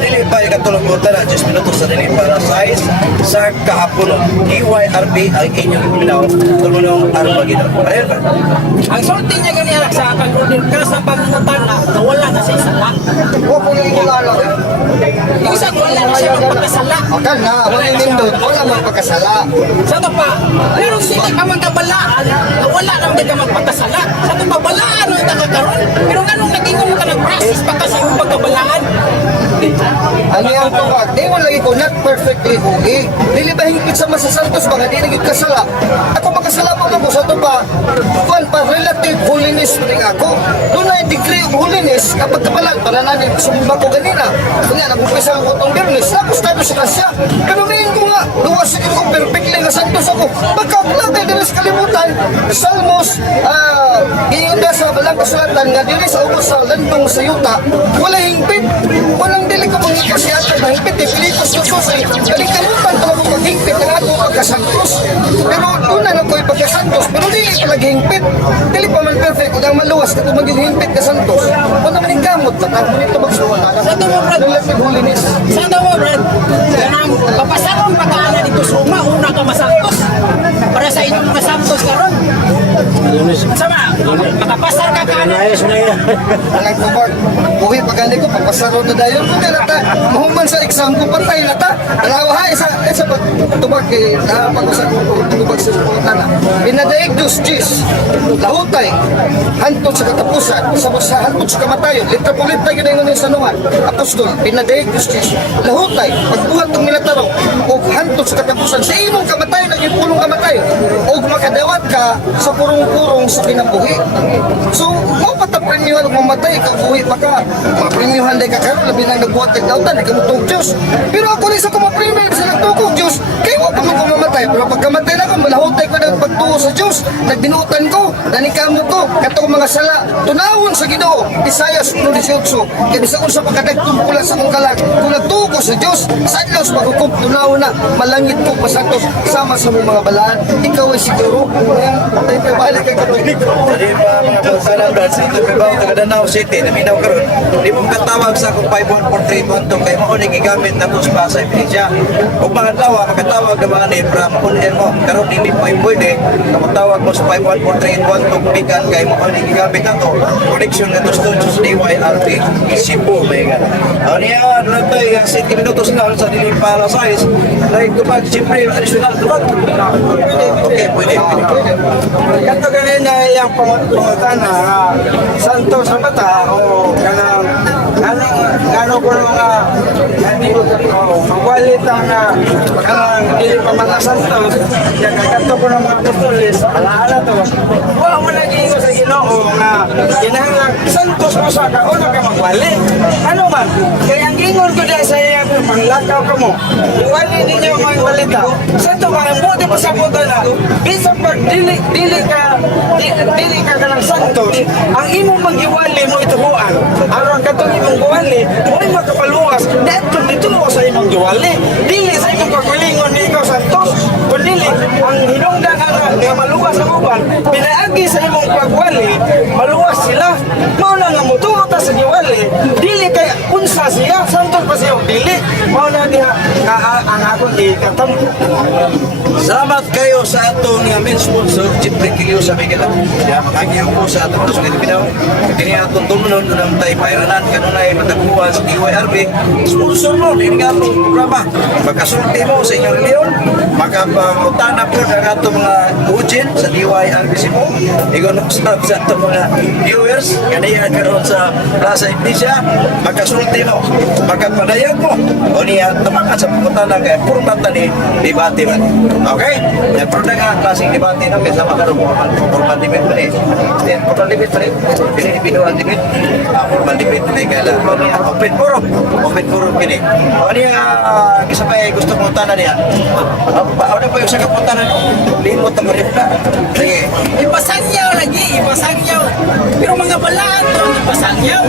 Dili pa yung katulog mo na 10 minutos sa dili para size sa kahapon KYRB ang inyong minaw tulunong Armageddon. Ayun ba? Ang sulti niya ganyan sa pag-order ka sa pagmutan na wala na sa isala. Huwag mo yung kilala. Yung isa wala na siya magpagkasala. Akal na, wala nindot, wala magpagkasala. Sa ito pa, pero sila ka magkabalaan na wala lang din ka magpagkasala. Sa ito pa, balaan mo yung nakakaroon. Pero anong naging mo ka nag-process pa kasi yung pagkabalaan? Ano yung tubag? Di mo lagi ko not perfectly holy. Dili ba hingpit sa masasantos ba nga di naging kasala? Ako makasala pa ako sa ito pa. Kuan pa, relative holiness rin ako. Doon na yung degree of holiness kapag kapalan, panananin, sumba ko ganina. Kaya nag-umpisa ko itong birnis, tapos tayo sa kasya. Pero ngayon ko nga, luwas ko perfectly na santos ako. Pagka-upload din sa kalimutan, Salmos, iyon na sa balang kasulatan nga dili sa ubos sa landong sa yuta, wala hingpit. Walang dili ko mga kasyatan na hingpit. Pilipos ko susay. Kalikamutan ko mo maghingpit ng ato pagkasantos. Pero una na ko pagkasantos. Pero dili ko naghingpit. Dili pa man perfect. Kung maluwas na kung maghingpit ka santos. Kung naman yung gamot na tapos nito magsuwala. Sa ito mo, Brad. Sa ito mo, Brad. Ganang papasarong pagkaana dito sa uma, una ka masantos. Para sa inyong mga santos karon. Sama, makapasar ka kaano. Alang ko Bart, buhi pagani ko, papasaro na dayon ko na ta. Mahuman sa exam ko, patay na ta. Alawa ha, isa tubag kay pag-usap ko, tubag sa pupunta na. Pinadaig dos G's, lahutay, hantod sa katapusan, sa hantod sa kamatayon, litra po litra gina yung sanuhan. Apostol, pinadaig dos G's, lahutay, pagbuhat ng militaro, o hantod sa katapusan, sa imong kamatayon, naging pulong kamatayon, o makadawat ka sa purong-purong sa kinabuhi. So, mo patapremyuhan kung mamatay ka, buhi pa ka, mapremyuhan day ka karon labi nang nagbuhat kag dautan, di ka mutong Diyos. Pero ako rin sa kumapremyuhan sa nagtukog Diyos, kayo mo pa mo mamatay. Pero pagkamatay na ko, malahutay ko ng pagtuo sa Diyos, nagbinutan ko, nanikamot ko, katong mga sala, tunawon sa Ginoo, Isaiah 1:18, kaya bisan sa pagkatagtumpulan sa kong kalag, kung nagtuo ko sa Diyos, sa adlaw sa pagkukup, tunawon na, malangit ko pasantos, sama sa mga balaan, ikaw ay siguro, tayo pa balik ang katulig ko. Jadi mga pagsalan Brad, sa ito Bilbao, taga Danao City, naminaw karon. Di mo katawag sa kung 514312 kay mo uling igamit na kung sa ebidensya. O mga tawa, makatawag na mga ni from on-air mo. Karon hindi po pwede, kamatawag mo sa 514312 pikan kay mo uling igamit na to. Connection na to studio sa DYRP, Cebu, may gana. O niya, doon tayo, 7 minutos na sa dilim para size. Like, tupag, siyempre, additional tupag. Okay, pwede. Kanto ganin na iyang pangutan na santo sa mata o kanang ano ko nga magwalit ang kanang dili pa man na santo kaya kanto ko ng mga apostoles alaala to wala mo nag-iingo sa Ginoo nga kinahanglan santos mo sa kauna ka magwali ano man kaya ang gingon ko dahil sa iyang panglakaw ka mo iwali ninyo ang mga walita santo ka ang buti pa sa puta na bisang pag dili ka kanang santos ang imong magiwali mo ituhuan aron katong imong giwali mo'y makapaluwas dito sa imong giwali dili sa imong pagwilingon ni ikaw santos kun dili ang hinungdan nga maluwas sa uban pinaagi sa imong pagwali maluwas sila mao na nga mutuo ta sa giwali dili kay unsa siya santos pa siya dili mao na diha ang akong ikatampo. Salamat kayo sa atong main sponsor, Jeep Kilio sa Miguel. Ya, makagiyang po sa atong sa Pilipinaw. Kini atong tumunon ng tayo pairanan kanunay matagpuan sa DYRB. Sponsor mo, din nga po programa. Magkasulti mo sa inyong reliyon. Magkapangutana po ng atong mga ujin sa DYRB Cebu. Ikaw na sa atong mga viewers. Kanayan karoon sa Plaza Iglesia. Magkasulti mo. Magkapadayag mo. O niya, tamakan sa pangutana kaya puro tata ni debate man. Okay? Pero na nga klaseng debate na kaya sama karoon formal debate pa rin. Then, formal debate pa rin. Pinipinuan debate. Formal debate pa rin. Kaya open forum. Open forum kini. O niya, isa pa gusto mong tanan niya. Ano pa yung sa kapuntanan? Limot ang maripla. Sige. Ipasangyaw lagi, ipasangyaw. Pero mga balaan to, ipasangyaw.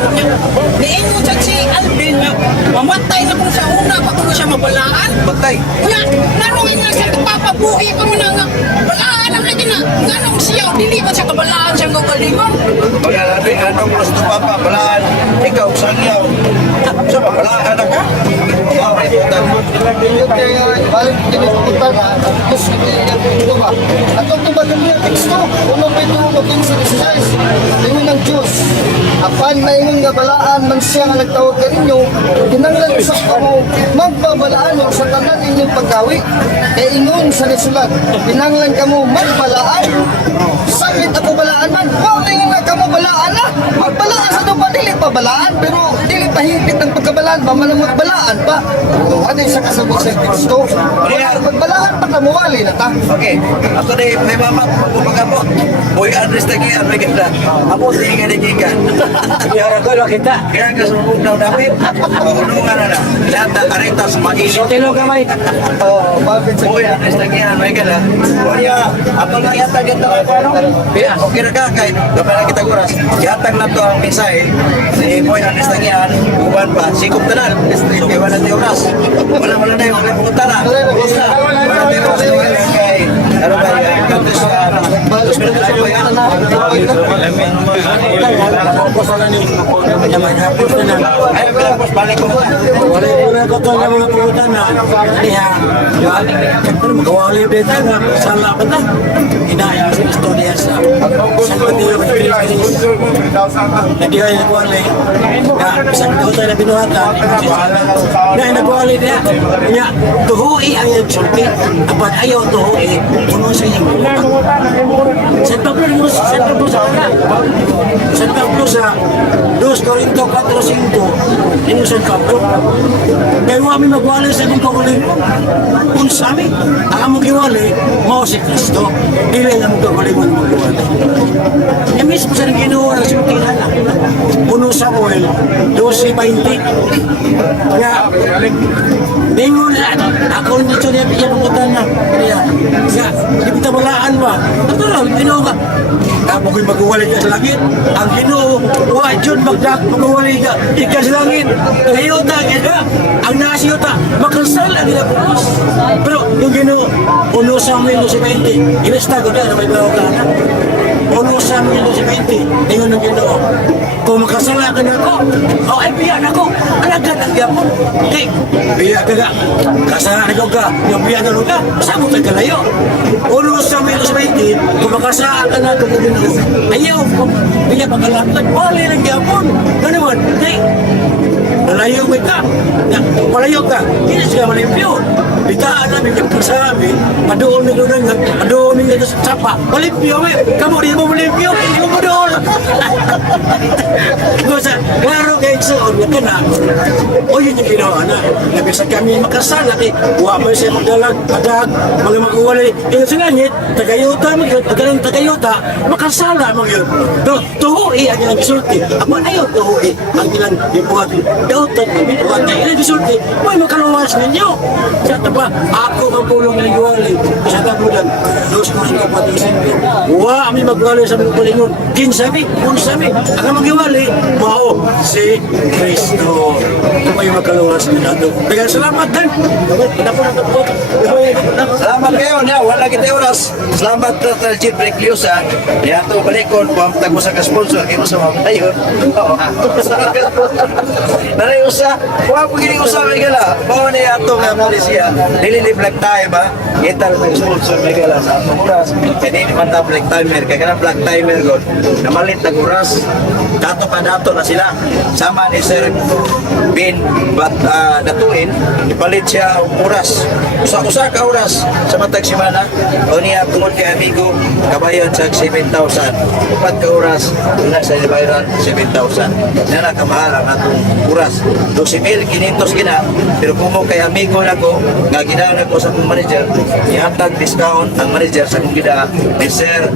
Niingo siya si Alvin nga, mamatay na kung sa una pa kung siya mabalaan. Batay. Kaya, naroon nga siya papabuhi pa mo na nga, balaan ang lagi na. Ganong siya, dili ba siya kabalaan siyang gagalingon? Maglalari, anong gusto papa? Balaan. Ikaw, saan yaw? Sa balaan na ka? Kaya balik din yung pupunta na tapos ito ba at ito ba kami ang teksto uno pa ito maging sa exercise ingon ng Diyos apan maingon nga balaan man siya nga nagtawag ka ninyo kinanglan sa kamo magbabalaan o sa tanan inyong pagkawi kaya ingon sa nisulat kinanglan kamo magbalaan sakit ako balaan man ingon nga kamo balaan na magbalaan sa ito pa dili pa balaan pero dili pa mahigpit ng pagkabalaan, mamalamot balaan pa. O ano yung sa kasabot sa Kristo? Kaya magbalaan pa kamuwali na ta. Okay, ako na may mama, magpapagabot. Boy, Andres na kaya, may ganda. Amo, tingin na gigan. Yara ko lang kita. Kaya ka sa mga daw namin, ulungan na na. Lahat na karita sa makilis. Tilo kamay. Oo, bakit sa Boy, Andres na kaya, may ganda. Kaya, ako lang yata ganda kayo pa, no? Kaya, okay na ka, kahit kapag na kita kuras. Yatag na to ang mensahe. Si Boy, Andres na kaya, uban pa, sikop na na. Kaya wala tayo oras. Wala na yung pumunta na. Basta, wala tayo oras. Kaya, ano ba yung kantos na, 2 minutos ako yan. Ay, pinapos, balik ko. Wala ko to ng mga pumunta na niya. Magawali beta na sala pa ta. Inaya sa istorya sa Mateo 3:3. Hindi ay nagwali. Isang daw tayo na binuhatan. Na nagwali niya. Niya, tuhui ang iyong sulti. Apat ayaw tuhui. Puno sa iyong San Pablo sa kanya. San Pablo sa 2 Corinto 4:5. Ini San Pablo. Kaya kami magwali sa ibang kaulin. Kung sa amin, ang among giwali, mao si Kristo. Dili lang ang kaulin mo magwali. E mismo sa Ginoo ang sinutihan na. Puno sa oil, 12:20. Kaya, ningon na, ako nito niya pinapuntan na. Kaya, di kita walaan ba? Ito lang, Ginoo ka. Ako ko'y magwali ka sa langit. Ang Ginoo, wajud magwali ka. Ika sa langit. Ngayota, kaya, ang nasiyota, makansala nila po. Pero, yung Ginoo, uno sa Milo si 20, inasta ko na may bawa ka na. Uno sa Milo si 20, ngayon ang Ginoo. Kung makasala ka na ako, o ay biyan ako, alaga ng yapon. Di, biyan ka ka. Kasala na ka, yung biyan na ka, saan mo tayo kalayo? Uno sa Milo si 20, kung makasala ka na ako, ayaw, biyan pagkalapad, wala ng yapon. Ano naman, di, nalayo mo ka, malayo ka, hindi siya malimpyo. Bitaan namin yung kasabi, padoon na doon nga, padoon na doon sa sapa, malimpyo eh, kamu di mo malimpyo, yung mo doon. Kasi, klaro kayo sa ulit ka na, o yun yung ginawa na, nabisa kami makasala, eh, huwa mo siya magdalag, padag, mga mag-uwalay, yung sa langit, tagayota, tagayota, makasala mo yun. Pero, tuhui ang ilang gisulti, ako ayaw tuhui ang ilang ibuhat, dautan ng ibuhat na ilang gisulti, may makaluwas ninyo. Sa ba, ako magpulong ng iwalay, sa tabulan, 2 Corinto 4:5. Huwa kami magwalay sa mga palingon, kinsami, unsami, ang mag-iwalay, mao si Kristo. Kung may makaluwas ninyo. Kaya salamat din. Salamat kayo niya, wala kita oras. Salamat sa Chief Reclusa. Niya ito balikon, kung tago sa ka-sponsor, kayo sa mga tayo. Nanay usa, huwag po gining usa may gala. Bawa niya ito nga polisiya. Nililip like tayo ba? Kita rin nag-sponsor may gala sa atong oras. Kaya hindi man ta black timer. Kaya ka black timer ko. Namalit na oras. Dato pa dato na sila. Sama ni Sir Bin Datuin. Ipalit siya oras. Usa ka oras sa matag simana. O niya tungod kay amigo. Kabayan sa 7,000. 4 ka oras. Una sa bayaran 7,000. Na nakamahal ang atong oras. 12,500 gina. Pero kung mo kay amigo na ko, nga ginaan ko sa akong manager, ihatag discount ang manager sa akong gida ni Sir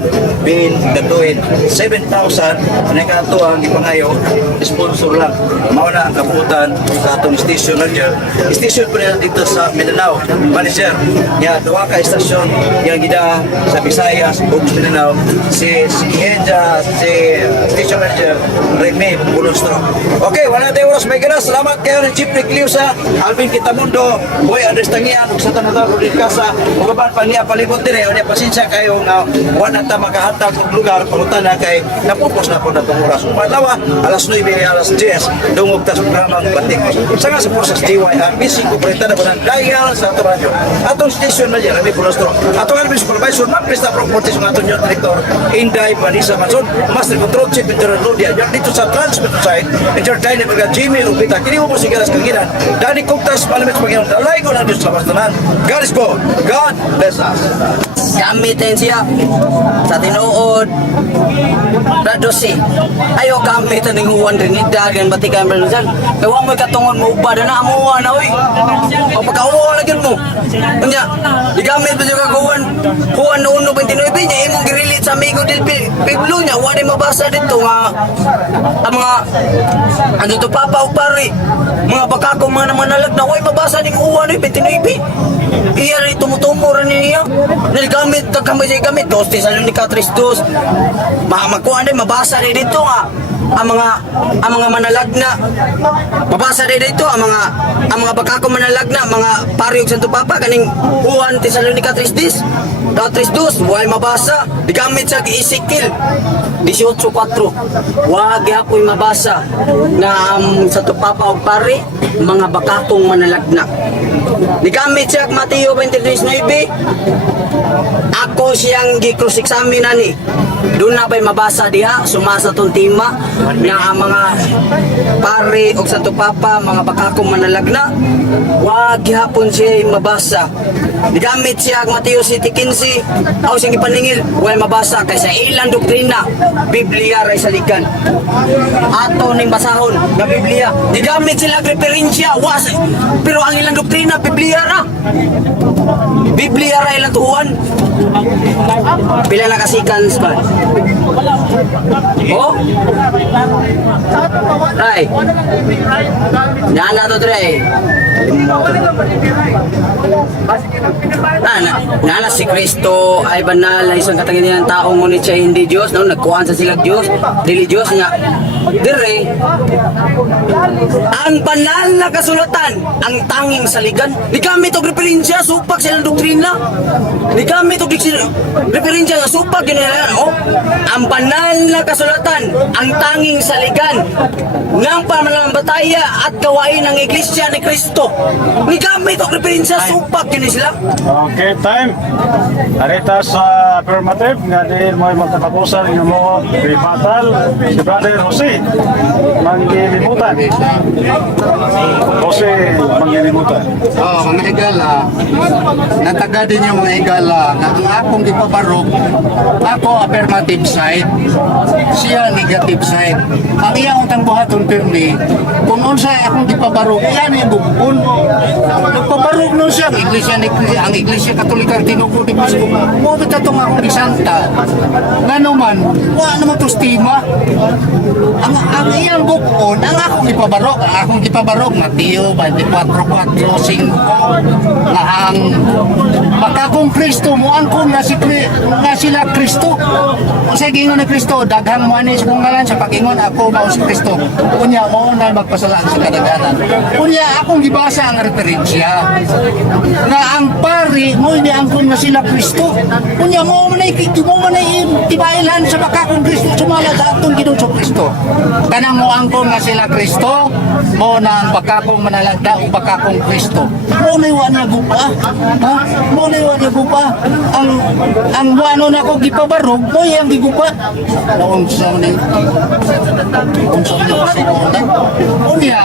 Bin Datuin. 7,000. Nagkato ang ipangayo. Sponsor lang. Mauna kaputan sa atong station manager. Station po na dito sa Mindanao. Manager. Nga, duwa ka istasyon yang gida sa Visayas o Mindanao. Si station manager Remy Bulostro. Okay, wala tayo oras. May gana. Salamat kayo ng Chief Reclusa, Alvin Kitamundo, Boy Andres Tangian, sa tanong Rodin Casa, ugaban pa niya palibot dire, o niya pasensya kayo nga wala ta makahatag og lugar pangutan na kay napupos na po na itong oras. Patawa, alas 9, alas 10, dungog tas programang Batikos. Sa nga sa Forces DYRBC, kumpletada po ng dial sa ato radyo. Atong station na dyan, Remy Bulostro. Atong Army Supervisor, Mag-Presta Properties, ng atong Youth Director, Inday Vanessa Manson, Master Control Chief Engineer Rodia, dito sa Transmit Site, Entertainment Brigade, Jimmy Rupita, kini mo po si Garas Kanginan, Dani Kugtas, Palamit Panginoon, dalay ko na Diyos sa pastanan. God is po. God bless us. Gamitin siya sa tinuod Radosi. Ayaw gamit ang huwan rin dagan batikan belusan. Ewa mo katungon mo ubad na amuwa na oy. O pagkauwa lagi mo. Unya, digamit ba yung kaguwan? Huwan na 1.29 niya imong girilit sa amigo del Piblo niya. Huwan ay mabasa dito nga ang mga ano to papa o pare. Mga bakakong mga namanalag na huwag mabasa ning uwan ay 29. Iya rin tumutumo rin niya. Nilgamit, kagamay siya gamit. 2 Thessalonica 3:2. Makuha rin, mabasa rin dito nga. Ang mga manalagna. Mabasa rin dito ang mga bakakong manalagna, mga pariog Santo Papa kaning 1 Thessalonica 3:2. Huwag mabasa. Digamit sa Ezekiel 18:4. Huwag ako'y mabasa na Santo Papa o pare, mga bakakong manalagna. Digamit siya Mateo 23:9. Ako siyang gikrusiksamin ni. Doon na ba'y mabasa diha sumasa tong tima na ang mga pare o Santo Papa, mga bakakong manalagna. Wag gihapon siya mabasa. Digamit siya Mateo 7:15. Aw siyang ipaningil, wag mabasa kay sa ilang doktrina Biblia ray saligan. Ato ning basahon nga Biblia. Digamit sila referensya was pero ang ilang doktrina Biblia ra. Biblia ra ilang tuhuan. Pila na kasikan ba? Oh? Ray. Nana to Ray. Nana si Kristo ay banal ay isang katangian ng tao ngunit siya hindi Diyos, no? Nagkuhan sa sila Diyos, dili Diyos niya. Dire, ang banal na kasulatan, ang tanging saligan, di gamit og referensya, supak silang doktrina. Di gamit og referensya nga supak ginala, oh? Ang banal na kasulatan, ang tanging saligan ng pananampalataya at gawain ng Iglesia ni Kristo. Di gamit og referensya, supak gini sila. Okay, time. Arita sa affirmative nga di mo magkatapusan ng mo batal si Brother Jose manggilimutan. Jose manggilimutan. Mga higala, nataga din yung mga higala na ang akong gipabarok, ako affirmative side, siya negative side. Ang iyang utang buhaton pirmi, kung unsay akong gipabarok, iyan yung bukun. Nagpabarok nun siya, ang Iglesia Katolikang Tinugo di Bispo. Mubit atong akong isanta. Nga naman, wala naman to stima. Ang iyang bukon, ang akong gipabarok, Mateo 24:4-5, na ang makakong Kristo mo angkon nga sila Kristo. Sa gingon ni Kristo, daghang mo ani sa kong ngalan sa pagingon ako mao si Kristo. Kunya mo na magpasalaan sa kadaghanan. Kunya akong gibasa ang referensya na ang pari mo ini angkon nga sila Kristo. Kunya mo man tibailan sa makakong Kristo sumala daton Ginoo sa Kristo. Kanang mo angkon nga sila Kristo, mo na ang bakakong manalagda o bakakong Kristo. Mo na iwan na gupa. Ha? Mo na iwan na gupa. Ang wano na ko gipabarog, mo yung gigupa. Naunsa ni. Unya,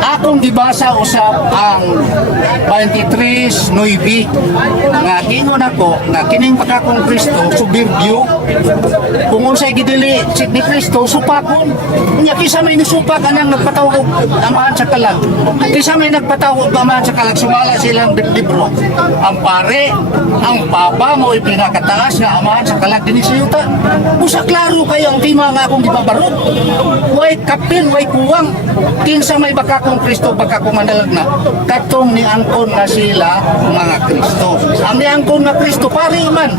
akong gibasa usap ang 23:9 nga gingon ako nga kining bakakong Kristo subirbyo. Kung unsay gidili ni Kristo supakon. Unya kisa may nisupak anang nagpatawag amahan sa kalag. Kisa may nagpatawag amahan sa kalag sumala silang libro. Ang pare, ang papa mo ipinakataas nga amahan sa kalag din sa yuta. Busa klaro kayo ang tima nga akong gipabarog. Way kapin, way kuwang. Kinsa may bakakong Kristo, bakakong manalag na. Katong ni angkon na sila mga Kristo. Ang ni angkon na Kristo, pari man.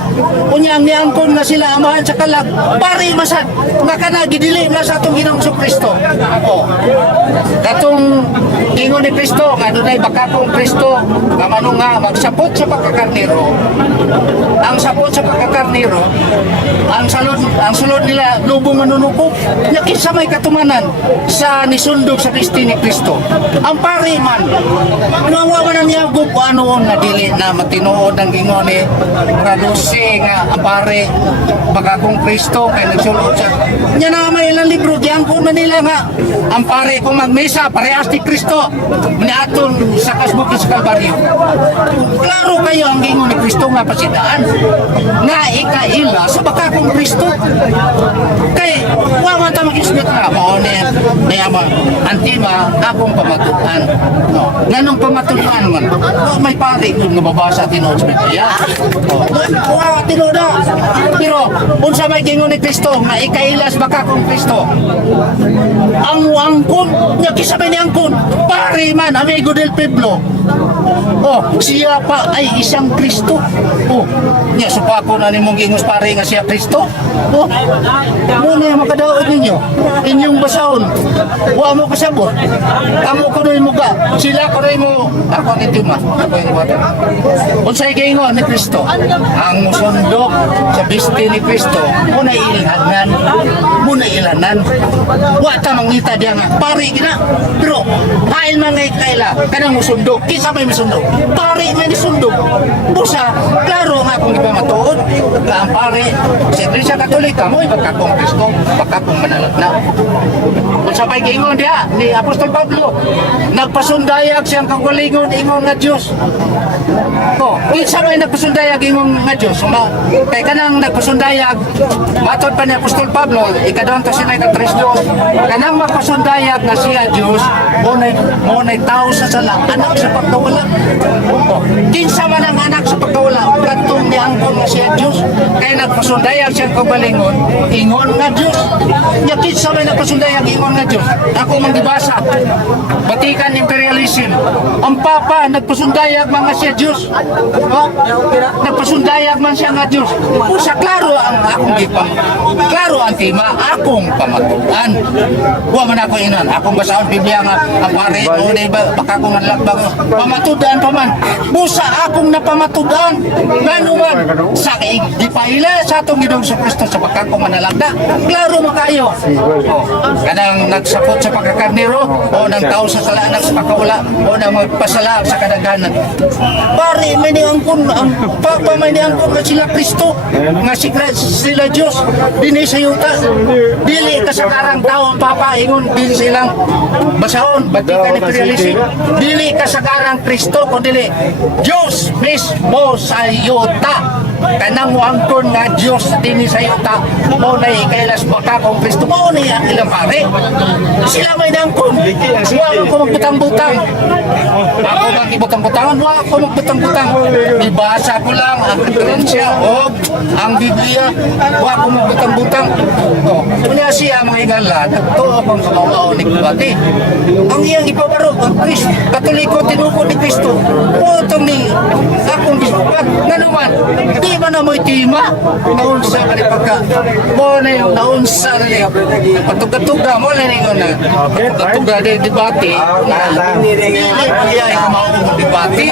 Kunya ang ni angkon na sila amahan sa kalag, pari masad. Nga ka na, gidili na sa itong Ginoong Kristo. O, katong ingon ni Kristo, nga doon ay bakakong Kristo, nga manong nga magsapot sa pagkakarnero. Ang sapot sa pagkakarnero, ang sulod nila lubong manunupok, nakisa may katumanan sa nisundog sa Kristi ni Kristo. Ang pari man, nawawa na niya ano nga dili na matinuod ang gingon ni Radusi nga ang pare bakakong Kristo kay nagsulod siya. Nya na may ilang libro diangkon man nila nga ang pare kung magmesa parehas ni Kristo niadton sa kasbukid sa Kalbaryo. Klaro kayo ang gingon ni Kristo nga pasidaan nga ikaila sa bakakong Kristo Kristo. Kay wa man ta mag-isgot na mao ni ama antima akong pamatuan. No. Nganong pamatuan man? May pari kun nga mabasa tinuod sa Biblia. Wa tinuod na. Pero unsa may gingon ni Kristo nga ikailas baka kung Kristo. Ang angkon nya kisabay ni angkon pari man amigo del pueblo. Oh, siya pa ay isang Kristo. Oh, nya supako na nimong ingos pare nga siya Kristo. Oh, muna yung makadaot ninyo. Inyong basahon. Wa mo kasabot. Amo ko rin mo ka. Sila ko rin mo. Ako ang itima. Ako yung water. Unsay gingon ni Kristo. Ang musundok sa biste ni Kristo. Muna ilhanan. Muna ilanan. Wa ta mangita diya nga. Pari gina. Pero, hail man ngay kaila. Kanang musundok. Kisa may musundok. Pari may nisundok. Busa, klaro nga akong ipamatuod. Ang pari, sa Iglesia Katolika mo, ipagkakong Kristo, pagkakong manalagna. Kung sabay gingon diya, ni Apostol Pablo, nagpasundayag siyang kagalingon ingon nga Diyos. O, kinsa may nagpasundayag ingon nga Diyos. Kaya kanang nagpasundayag, matod pa ni Apostol Pablo, ikadawang to sinay ng 3:2, kanang magpasundayag na siya Diyos, muna'y tao sa sala, anak sa pagkawala. O, kinsa man ang anak sa pagkawala, katong niangkon nga siya Diyos, kaya nagpasundayag siyang kagalingon, ingon nga Diyos. Nya kinsa may nagpasundayag ingon nga Diyos. Ako manggibasa, Batikan imperialism. Ang Papa nagpasundayag mga siya Diyos. O, nagpasundayag man siya nga Diyos. Usa klaro ang akong gipang. Klaro ang tema, akong pamatuan. Wa man ako inon. Akong basahon Biblia nga ang pare mo ni baka ko nalagbag. Pamatudan pa man. Busa akong napamatudan. Ngano man sa gipaila sa atong Ginoong Kristo sa baka ko manalagda. Klaro mo kayo. O, kanang nagsapot sa pagkakarnero o nang tao sa salanak sa pagkawala o nang magpasala sa kadaghanan. Pare, may niangkon ang Papa, may niangkon nga sila Kristo nga sila Diyos dini sa yuta. Dili ka sa karang tao ang Papa ingon dili silang basahon batikan ni imperialism. Dili ka sa karang Kristo kundi Diyos mismo sa yuta. Kanang wangkon nga Diyos dini sa yuta mo na ikailas baka kong Kristo mo na ang ilang pare. Sila may nangkon. Wa ko magbutang-butang. Ako magbutang-butangan, wa ko magbutang-butang. Ibasa ko lang ang diferensya o ang Biblia. Wa ko magbutang-butang. O, kunya siya mga igala, nagtuo akong kamao ni Kubati. Ang iyang ipabarog, ang Kristo, Katoliko, tinukod ni Kristo. O, itong ni akong biskupat. Nga naman, di ba na mo'y tima? Naunsa ka ni pagka. Mo na yung naunsa na niya. Patugatuga mo na niyo na. Patugatuga na debate. Hindi niya yung kamao ng debate.